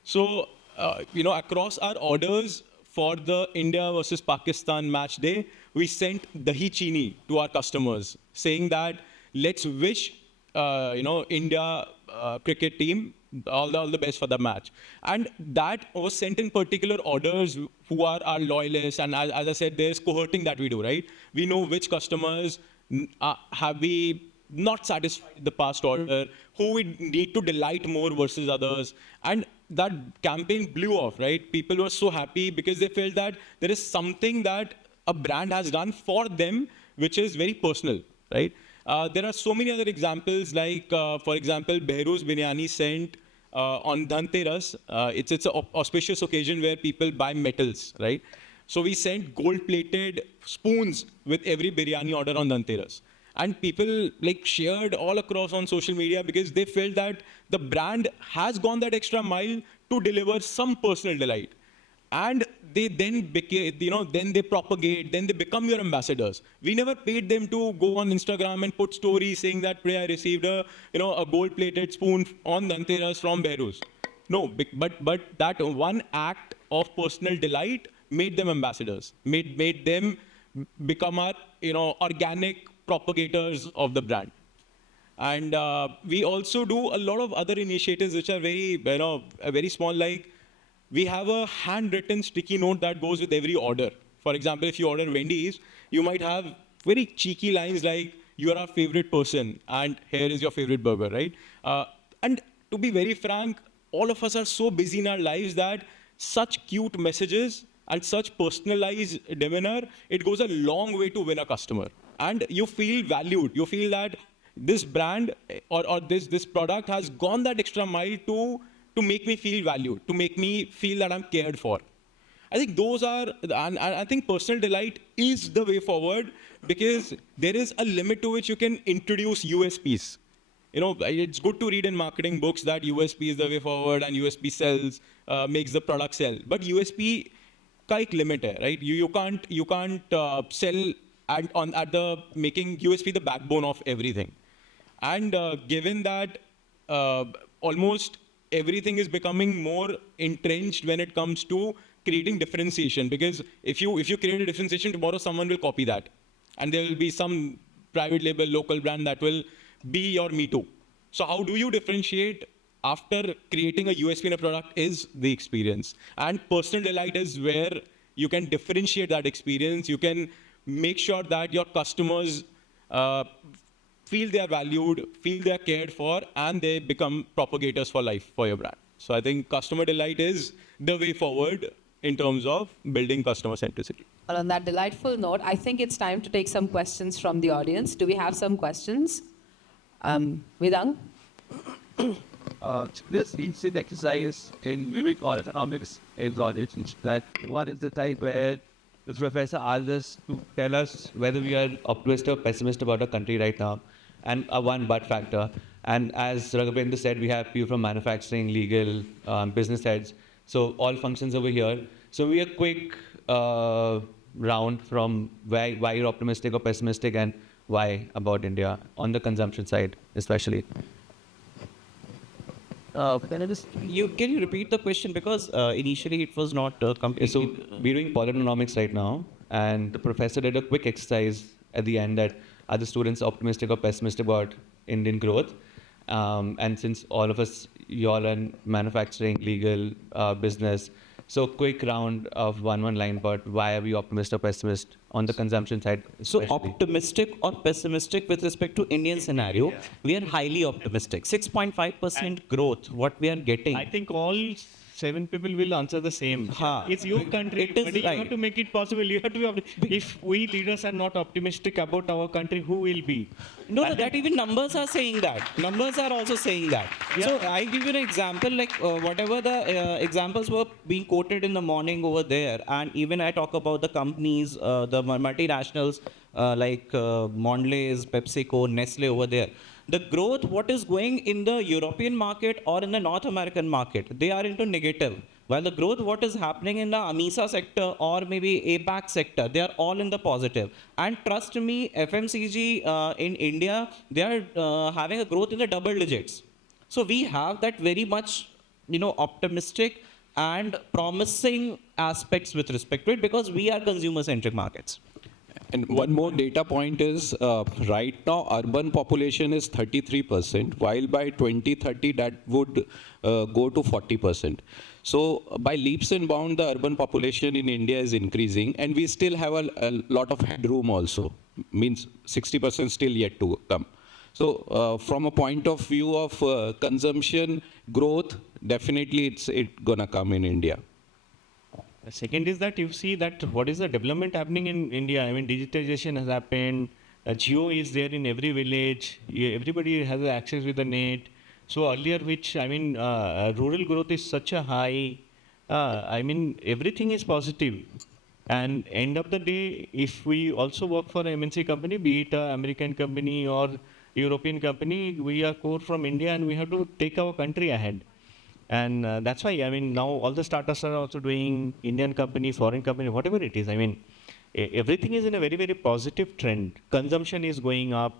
So, across our orders for the India versus Pakistan match day, we sent dahi chini to our customers, saying that let's wish, India cricket team all the best for the match. And that was sent in particular orders who are our loyalists. And as I said, there's cohorting that we do, right? We know which customers have we not satisfied the past order, who we need to delight more versus others. And that campaign blew off, right? People were so happy because they felt that there is something that a brand has done for them, which is very personal, right? There are so many other examples, like, for example, Behrouz Biryani sent on Dhanteras. It's an auspicious occasion where people buy metals, right? So we sent gold-plated spoons with every biryani order on Dhanteras. And people shared all across on social media because they felt that the brand has gone that extra mile to deliver some personal delight. And they then became, then they propagate, then they become your ambassadors. We never paid them to go on Instagram and put stories saying that, I received a gold-plated spoon on Dhanteras from Behrouz. No, but that one act of personal delight made them ambassadors, made them become our, organic propagators of the brand. And we also do a lot of other initiatives which are very, very small, like, we have a handwritten sticky note that goes with every order. For example, if you order Wendy's, you might have very cheeky lines like, you are our favorite person, and here is your favorite burger, right? And to be very frank, all of us are so busy in our lives that such cute messages and such personalized demeanor, it goes a long way to win a customer. And you feel valued. You feel that this brand or this product has gone that extra mile to make me feel valued, to make me feel that I'm cared for. I think those are, and I think personal delight is the way forward, because there is a limit to which you can introduce USPs. It's good to read in marketing books that USP is the way forward and USP sells, makes the product sell. But USP ka ek limit hai, right? You can't sell at the making USP the backbone of everything. And given that almost everything is becoming more entrenched when it comes to creating differentiation, because if you create a differentiation, tomorrow someone will copy that, and there will be some private label local brand that will be your me too. So how do you differentiate after creating a USP in a product is the experience, and personal delight is where you can differentiate that experience. You can make sure that your customers feel they are valued, feel they are cared for, and they become propagators for life for your brand. So I think customer delight is the way forward in terms of building customer centricity. Well, on that delightful note, I think it's time to take some questions from the audience. Do we have some questions? Vidang? This recent exercise in mimic or economics is that one is the type where the professor asks us to tell us whether we are optimistic or pessimistic about our country right now, and a one but factor. And as Raghavendra said, we have people from manufacturing, legal, business heads, so all functions over here. So we a quick round from why you're optimistic or pessimistic, and why about India on the consumption side, especially. Can you repeat the question, because initially it was not completely. So we're doing polynomics right now, and the professor did a quick exercise at the end that are the students optimistic or pessimistic about Indian growth? And since all of us, you all are in manufacturing, legal, business, So quick round of one line, but why are we optimist or pessimist on the consumption side? So especially? optimistic or pessimistic with respect to Indian scenario, we are highly optimistic. 6.5% growth, what we are getting. I think all 7 people will answer the same. Ha. It's your country. It is but you right. have to make it possible. You have to be if we leaders are not optimistic about our country, who will be? No, that even numbers are saying that. Numbers are also saying that. So I give you an example, like whatever the examples were being quoted in the morning over there, and even I talk about the companies, the multinationals like Mondelez, PepsiCo, Nestle over there. The growth, what is going in the European market or in the North American market, they are into negative. While the growth, what is happening in the AMESA sector or maybe APAC sector, they are all in the positive. And trust me, FMCG in India, they are having a growth in the double digits. So we have that very much, optimistic and promising aspects with respect to it because we are consumer-centric markets. And one more data point is, right now, urban population is 33%, while by 2030, that would go to 40%. So by leaps and bounds, the urban population in India is increasing, and we still have a lot of headroom also, means 60% still yet to come. So from a point of view of consumption growth, definitely it's gonna come in India. The second is that you see that what is the development happening in India. I mean, digitization has happened. Geo is there in every village. Everybody has access with the net. So earlier, rural growth is such a high. Everything is positive. And end of the day, if we also work for an MNC company, be it an American company or European company, we are core from India and we have to take our country ahead. And that's why, now all the startups are also doing Indian company, foreign company, whatever it is. Everything is in a very, very positive trend. Consumption is going up.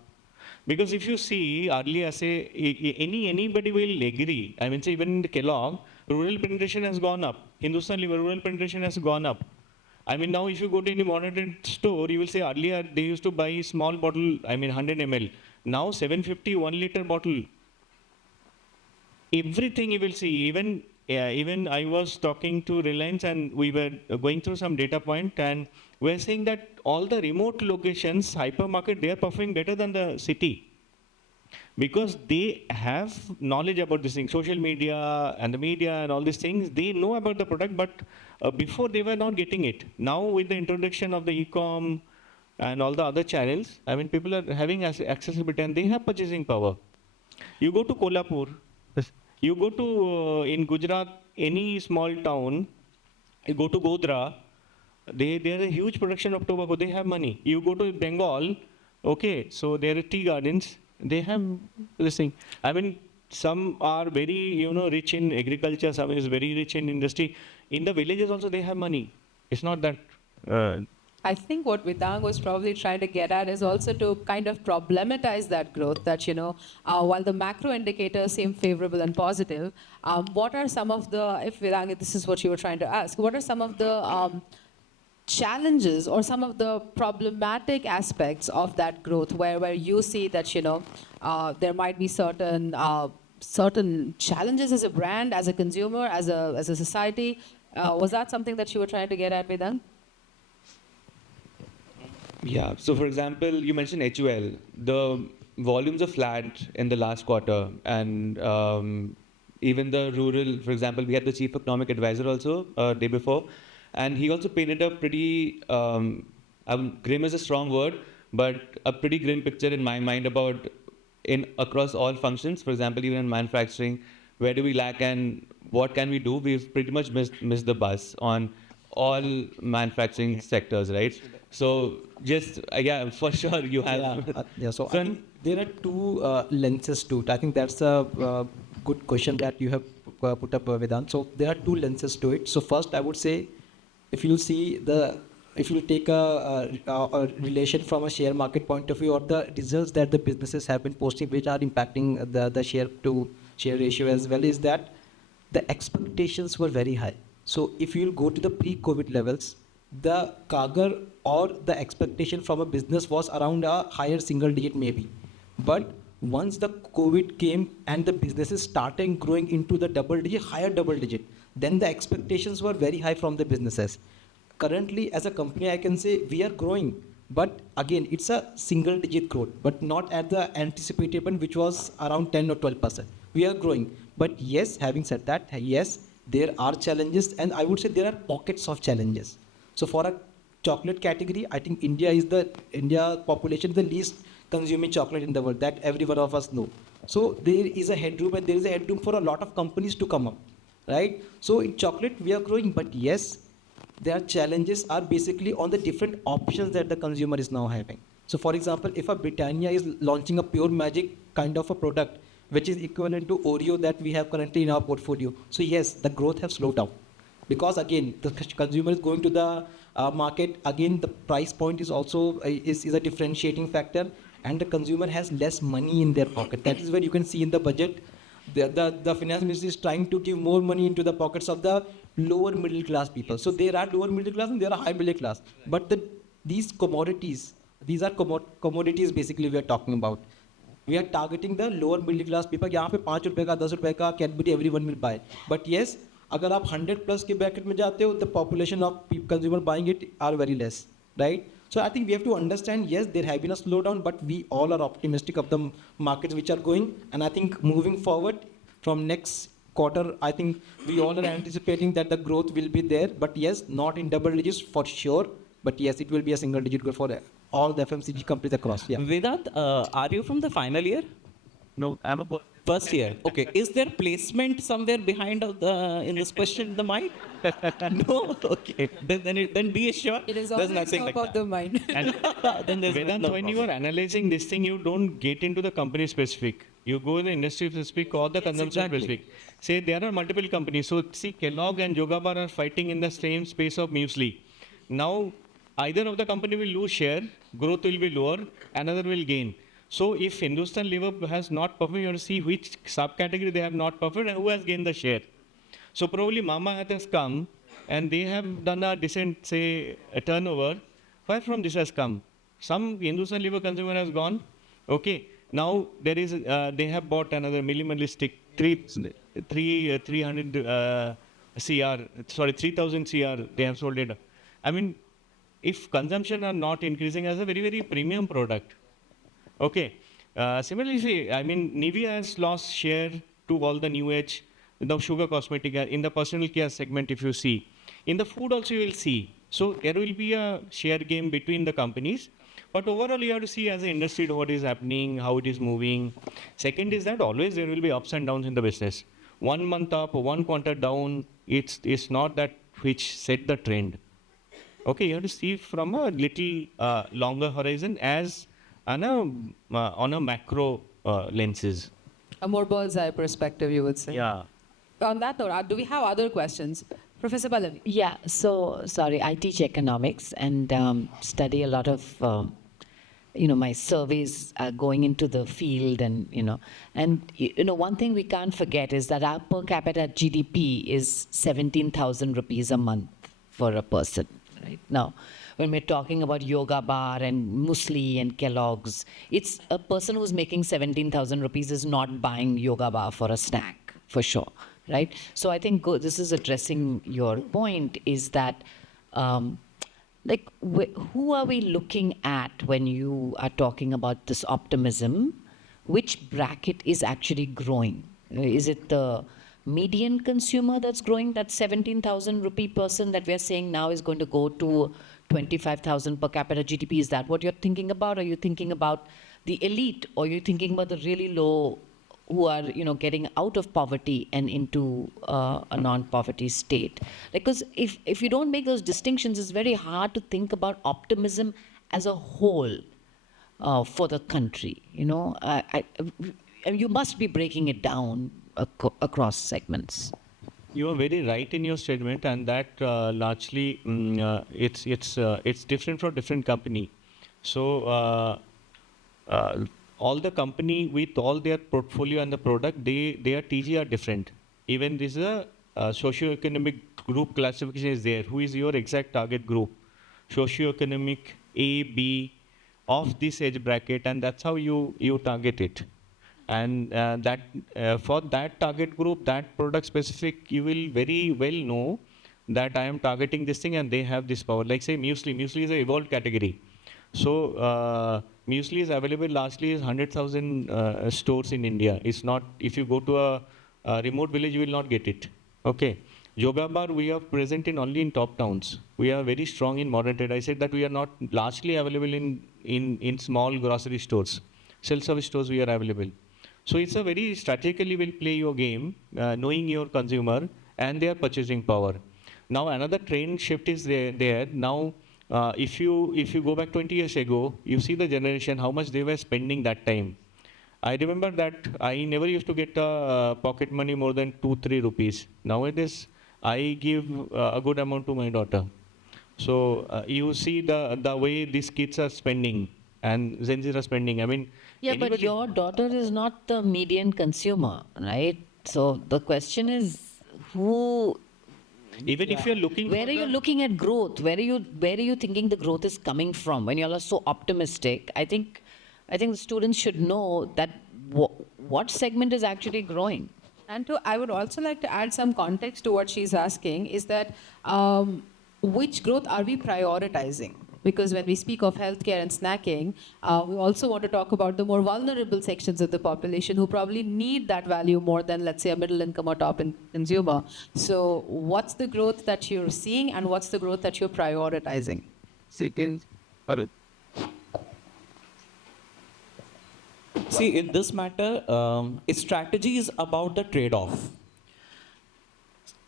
Because if you see, earlier, say, anybody will agree. Say, even in the Kellogg, rural penetration has gone up. Hindustan Lever, rural penetration has gone up. Now if you go to any modern store, you will say earlier they used to buy small bottle, 100 ml. Now 750, 1 liter bottle. Everything you will see, even I was talking to Reliance and we were going through some data point and we're saying that all the remote locations, hypermarket, they are performing better than the city. Because they have knowledge about this thing, social media and the media and all these things, they know about the product, but before they were not getting it. Now with the introduction of the e-com and all the other channels, people are having accessibility and they have purchasing power. You go to Kolhapur, you go to, in Gujarat, any small town, you go to Godhra, there is a huge production of tobacco, they have money. You go to Bengal, okay, so there are tea gardens, they have this thing. Some are very, rich in agriculture, some is very rich in industry. In the villages also they have money. It's not that... I think what Vedang was probably trying to get at is also to kind of problematize that growth, that, while the macro indicators seem favorable and positive, what are some of the, if Vedang, this is what you were trying to ask, what are some of the challenges or some of the problematic aspects of that growth where you see that, there might be certain challenges as a brand, as a consumer, as a society? Was that something that you were trying to get at, Vedang? Yeah, so for example, you mentioned HUL. The volumes are flat in the last quarter, and even the rural, for example, we had the chief economic advisor also day before, and he also painted a pretty, grim is a strong word, but a pretty grim picture in my mind about across all functions. For example, even in manufacturing, where do we lack and what can we do? We've pretty much missed the bus on all manufacturing sectors, right? So just, for sure you have... So I think there are two lenses to it. I think that's a good question that you have put up, Vedant. So there are two lenses to it. So first I would say, if you take a relation from a share market point of view or the results that the businesses have been posting which are impacting the share to share ratio as well, is that the expectations were very high. So if you'll go to the pre-COVID levels, the CAGR or the expectation from a business was around a higher single digit maybe. But once the COVID came and the businesses started growing into the double digit, higher double digit, then the expectations were very high from the businesses. Currently, as a company, I can say we are growing, but again, it's a single digit growth, but not at the anticipated one, which was around 10 or 12%. We are growing. But yes, having said that, yes, there are challenges, and I would say there are pockets of challenges. So for a chocolate category, I think India population is the least consuming chocolate in the world, that every one of us know. So there is a headroom, and there is a headroom for a lot of companies to come up, right? So in chocolate, we are growing, but yes, their challenges are basically on the different options that the consumer is now having. So for example, if a Britannia is launching a pure magic kind of a product, which is equivalent to Oreo that we have currently in our portfolio. So yes, the growth has slowed down. Because again, the consumer is going to the market. Again, the price point is also is a differentiating factor, and the consumer has less money in their pocket. That is where you can see in the budget, the finance ministry is trying to give more money into the pockets of the lower middle class people. So there are lower middle class and there are high middle class. But these commodities, these are commodities basically we are talking about. We are targeting the lower middle class people. यहाँ पे 5 रुपए का 10 रुपए का Cadbury everyone will buy. But yes, अगर आप 100 plus के bracket में जाते हो, the population of consumer buying it are very less, right? So I think we have to understand, yes, there have been a slowdown, but we all are optimistic of the markets which are going. And I think moving forward from next quarter, I think we all are anticipating that the growth will be there. But yes, not in double digits for sure. But yes, it will be a single digit growth for all the FMCG companies across. Yeah. Vedant, are you from the final year? No, I'm a First year. Okay. Is there placement somewhere behind in this question in the mind? No. Okay. Then be assured. It is there's always nothing top like of that. the mind. And Then there's Vedant, no when you problem. are analyzing this thing, you don't get into the company specific. You go in the industry specific or the consumption exactly. specific. Say there are multiple companies. So see, Kellogg and Yoga Bar are fighting in the same space of muesli. Now, either of the company will lose share, growth will be lower, another will gain. So if Hindustan Liver has not performed, you have to see which subcategory they have not performed and who has gained the share. So probably Mama Earth has come and they have done a decent, say, a turnover. Where from this has come? Some Hindustan Liver consumer has gone. Okay, now there is, they have bought another minimalistic 300 3,000 CR. They have sold it. I mean, if consumption are not increasing as a very, very premium product. Okay. Similarly, see, I mean, Nivea has lost share to all the new age, the sugar cosmetic, in the personal care segment, if you see. In the food also you will see. So there will be a share game between the companies. But overall, you have to see as an industry what is happening, how it is moving. Second is that always there will be ups and downs in the business. 1 month up, 1 quarter down, it's not that which set the trend. Okay, you have to see from a little longer horizon as on a macro lenses. A more bird's eye perspective, you would say. Yeah. On that note, do we have other questions? Professor Pallavi. Yeah, so sorry, I teach economics and study a lot of, my surveys going into the field and, one thing we can't forget is that our per capita GDP is 17,000 rupees a month for a person, right? Now, when we're talking about Yoga Bar and Muesli and Kellogg's, it's a person who's making 17,000 rupees is not buying Yoga Bar for a snack, for sure, right? So I think this is addressing your point is that, who are we looking at when you are talking about this optimism? Which bracket is actually growing? Is it the median consumer that's growing, that 17,000 rupee person that we're saying now is going to go to 25,000 per capita GDP? Is that what you're thinking about? Are you thinking about the elite? Or are you thinking about the really low who are, getting out of poverty and into a non-poverty state? Because if you don't make those distinctions, it's very hard to think about optimism as a whole for the country. You must be breaking it down across segments. You are very right in your statement, and that largely it's different for different company. So all the company with all their portfolio and the product, their TG are different. Even this is a socio-economic group classification is there. Who is your exact target group? Socio-economic A, B of this age bracket, and that's how you target it. And for that target group, that product specific, you will very well know that I am targeting this thing and they have this power. Like say muesli. Muesli is an evolved category. So muesli is available largely in 100,000 stores in India. It's not, if you go to a remote village, you will not get it. Okay. Yoga bar, we are present in only in top towns. We are very strong in modern trade. I said that we are not largely available in small grocery stores. Self-service stores we are available. So it's a very strategically will play your game, knowing your consumer and their purchasing power. Now another trend shift is there. Now if you go back 20 years ago, you see the generation, how much they were spending that time. I remember that I never used to get pocket money more than 2-3 rupees. Nowadays, I give a good amount to my daughter. So you see the way these kids are spending and Gen Z are spending. I mean, Yeah, but your daughter is not the median consumer, right? So the question is, who? Even if you're looking, Where are you looking at growth? Where are you thinking the growth is coming from? When you all are so optimistic, I think the students should know that what segment is actually growing. And I would also like to add some context to what she's asking is that which growth are we prioritizing? Because when we speak of healthcare and snacking, we also want to talk about the more vulnerable sections of the population who probably need that value more than, let's say, a middle income or top consumer. So what's the growth that you're seeing and what's the growth that you're prioritizing? Second, See, in this matter, strategy is about the trade-off.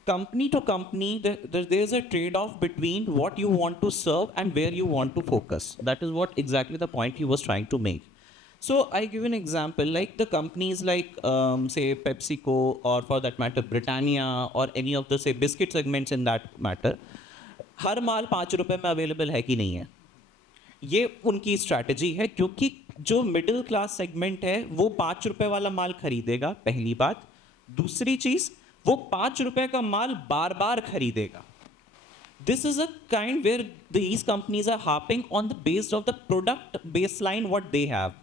Company to company, there's a trade-off between what you want to serve and where you want to focus. That is what exactly the point he was trying to make. So I give an example, like the companies like, say, PepsiCo, or for that matter, Britannia, or any of the, say, biscuit segments in that matter, हर माल 5 रुपए में available है कि नहीं है. ये उनकी strategy है, क्योंकि जो मिडिल क्लास सेगमेंट है वो 5 रुपए वाला माल खरीदेगा, पहली बात. दूसरी चीज, वो 5 रुपए का माल बार बार खरीदेगा. This is a kind where these companies are harping on the base of the product baseline what they have.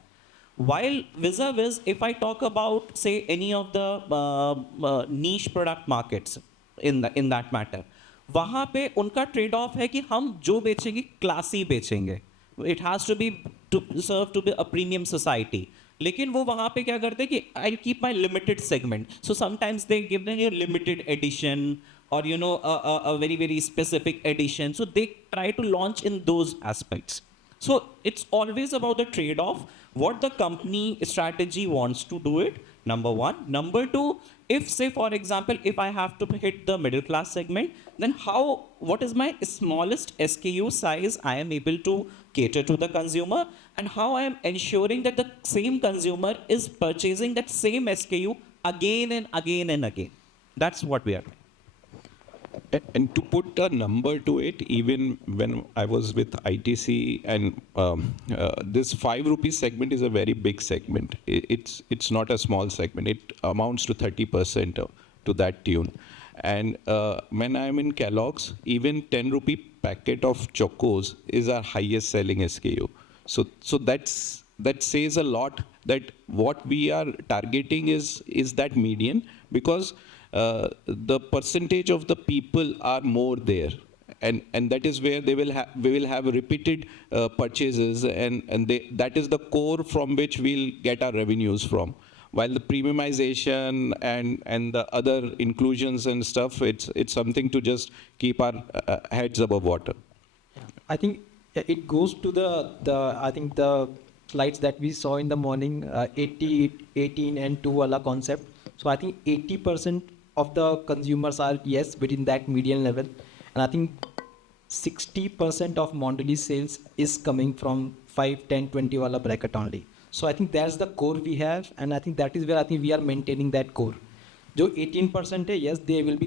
While vis-a-vis, if I talk about, say, any of the niche product markets in that matter, वहाँ पे उनका trade off है कि हम जो बेचेंगे classy बेचेंगे. It has to be to serve to be a premium society. लेकिन वो वहाँ पे क्या करते हैं कि I keep my limited segment. So sometimes they give them a limited edition or a very very specific edition. So they try to launch in those aspects. So it's always about the trade-off. What the company strategy wants to do it. Number one. Number two, if say for example, if I have to hit the middle class segment, then what is my smallest SKU size I am able to cater to the consumer, and how I am ensuring that the same consumer is purchasing that same SKU again and again and again. That's what we are doing. And to put a number to it, even when I was with ITC, and this 5 rupees segment is a very big segment. It's not a small segment. It amounts to 30% to that tune. And when I'm in Kellogg's, even 10 rupee packet of Chocos is our highest selling SKU. So that says a lot that what we are targeting is that median, because the percentage of the people are more there, and that is where we will have repeated purchases, and that is the core from which we'll get our revenues from. While the premiumization and the other inclusions and stuff, it's something to just keep our heads above water. I think it goes to the slides that we saw in the morning, 80, 18 and 2 wala concept. So I think 80% of the consumers are, yes, within that median level. And I think 60% of Mondelez sales is coming from 5, 10, 20 wala bracket only. So I think that's the core we have, and I think that is where I think we are maintaining that core. Jo 18% hai, yes, they will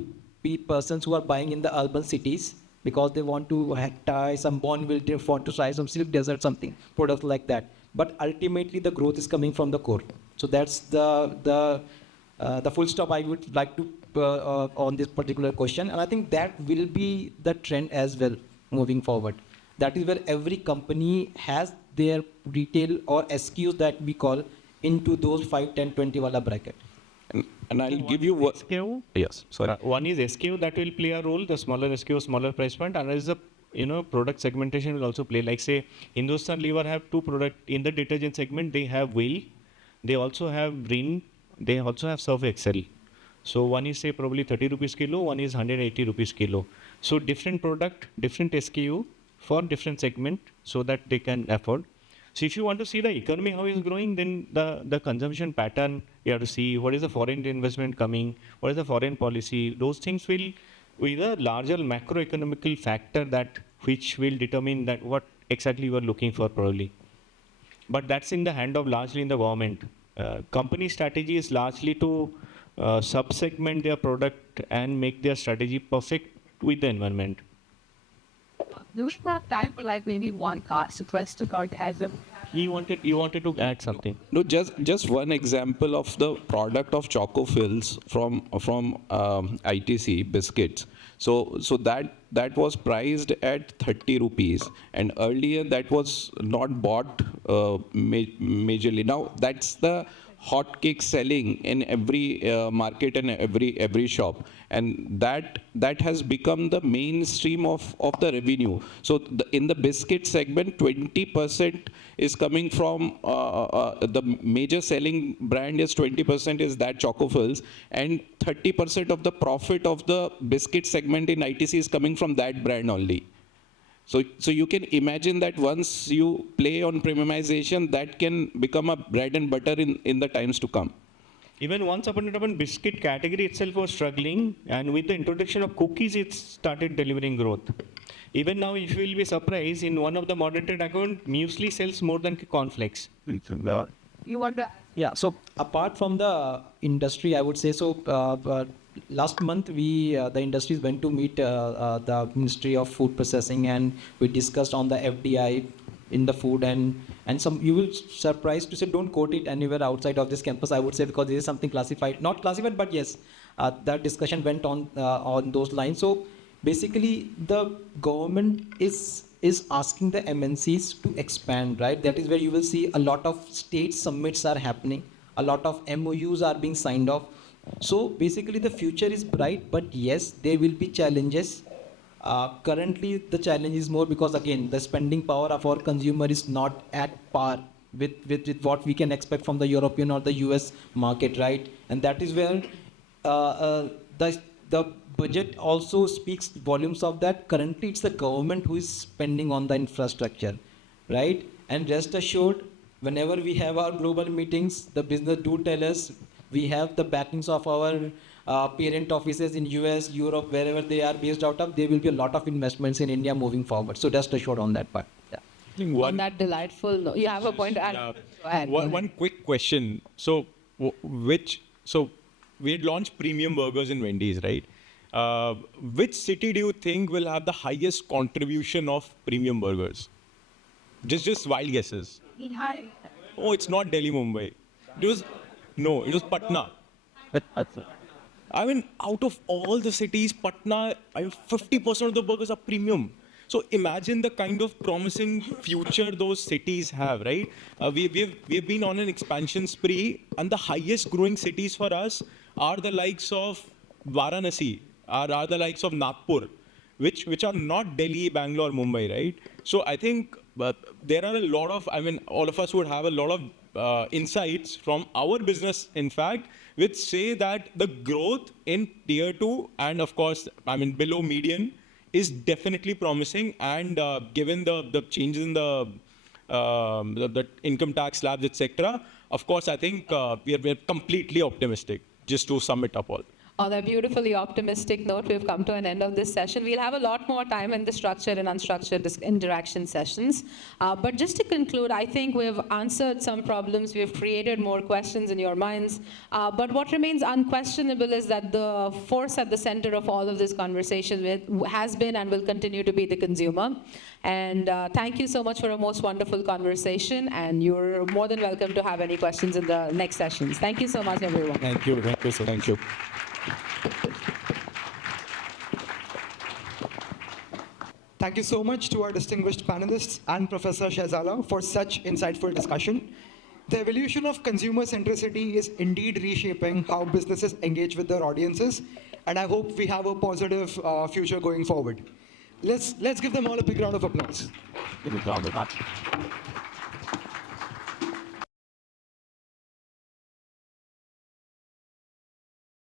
be persons who are buying in the urban cities because they want to try some Bonville, they want to try some Silk Desert, something, products like that. But ultimately the growth is coming from the core. So that's the full stop I would like to on this particular question, and I think that will be the trend as well moving forward. That is where every company has their retail or SKUs that we call into those 5, 10, 20 wala bracket. And I'll give you what. SKU. Yes, sorry. One is SKU that will play a role, the smaller SKU, smaller price point. Another is the product segmentation will also play. Like say, Hindustan Lever have two product in the detergent segment. They have Whale, they also have Rin, they also have Surf Excel. So one is say probably 30 rupees kilo, one is 180 rupees kilo. So different product, different SKU for different segment so that they can afford. So if you want to see the economy how is growing, then the consumption pattern you have to see what is the foreign investment coming, what is the foreign policy. Those things will be the larger macroeconomical factor that which will determine that what exactly you are looking for probably. But that's in the hand of largely in the government. Company strategy is largely to sub-segment their product and make their strategy perfect with the environment. There was not time for like maybe one cost request to sarcasm. You wanted to add something. No, just one example of the product of Choco Fills from ITC biscuits. So that was priced at 30 rupees, and earlier that was not bought majorly. Now that's the hot cake selling in every market and every shop, and that has become the mainstream of the revenue. So in the biscuit segment, 20% is coming from the major selling brand is 20% is that Choco Fills, and 30% of the profit of the biscuit segment in ITC is coming from that brand only. So you can imagine that once you play on premiumization, that can become a bread and butter in the times to come. Even once upon a time, biscuit category itself was struggling, and with the introduction of cookies, it started delivering growth. Even now, if you will be surprised, in one of the modern trade account, muesli sells more than cornflakes. You want to? Yeah, so apart from the industry, I would say, so last month the industries went to meet the Ministry of Food Processing, and we discussed on the FDI in the food, and some, you will surprised to say, don't quote it anywhere outside of this campus, I would say, because this is something classified, not classified, but yes, that discussion went on those lines. So basically the government is asking the MNCs to expand, right? That is where you will see a lot of state summits are happening, a lot of MOUs are being signed off. So basically the future is bright, but yes, there will be challenges. Currently the challenge is more because again, the spending power of our consumer is not at par with what we can expect from the European or the US market, right? And that is where the budget also speaks volumes of that. Currently it's the government who is spending on the infrastructure, right? And rest assured, whenever we have our global meetings, the business do tell us we have the backings of our parent offices in US, Europe, wherever they are based out of. There will be a lot of investments in India moving forward. So just assured on that part. Yeah. On that delightful note, you have a point to add? Yeah. Go ahead. One quick question. So we had launched premium burgers in Wendy's, right? Which city do you think will have the highest contribution of premium burgers? Just wild guesses. Oh, it's not Delhi, Mumbai. It was Patna. I mean, out of all the cities, Patna, 50% of the burgers are premium. So imagine the kind of promising future those cities have, right? We've been on an expansion spree, and the highest growing cities for us are the likes of Varanasi, are the likes of Nagpur, which are not Delhi, Bangalore, Mumbai, right? So I think there are a lot of, all of us would have a lot of insights from our business, in fact, which say that the growth in tier 2 and of course, below median is definitely promising, and given the changes in the income tax slabs, etc., of course, I think we are completely optimistic, just to sum it up all. On that beautifully optimistic note, we've come to an end of this session. We'll have a lot more time in the structured and unstructured interaction sessions. But just to conclude, I think we've answered some problems. We've created more questions in your minds. But what remains unquestionable is that the force at the center of all of this conversation has been and will continue to be the consumer. And thank you so much for a most wonderful conversation. And you're more than welcome to have any questions in the next sessions. Thank you so much, everyone. Thank you, sir. Thank you. Thank you so much to our distinguished panelists and Professor Shehzala for such insightful discussion. The evolution of consumer centricity is indeed reshaping how businesses engage with their audiences, and I hope we have a positive future going forward. Let's give them all a big round of applause.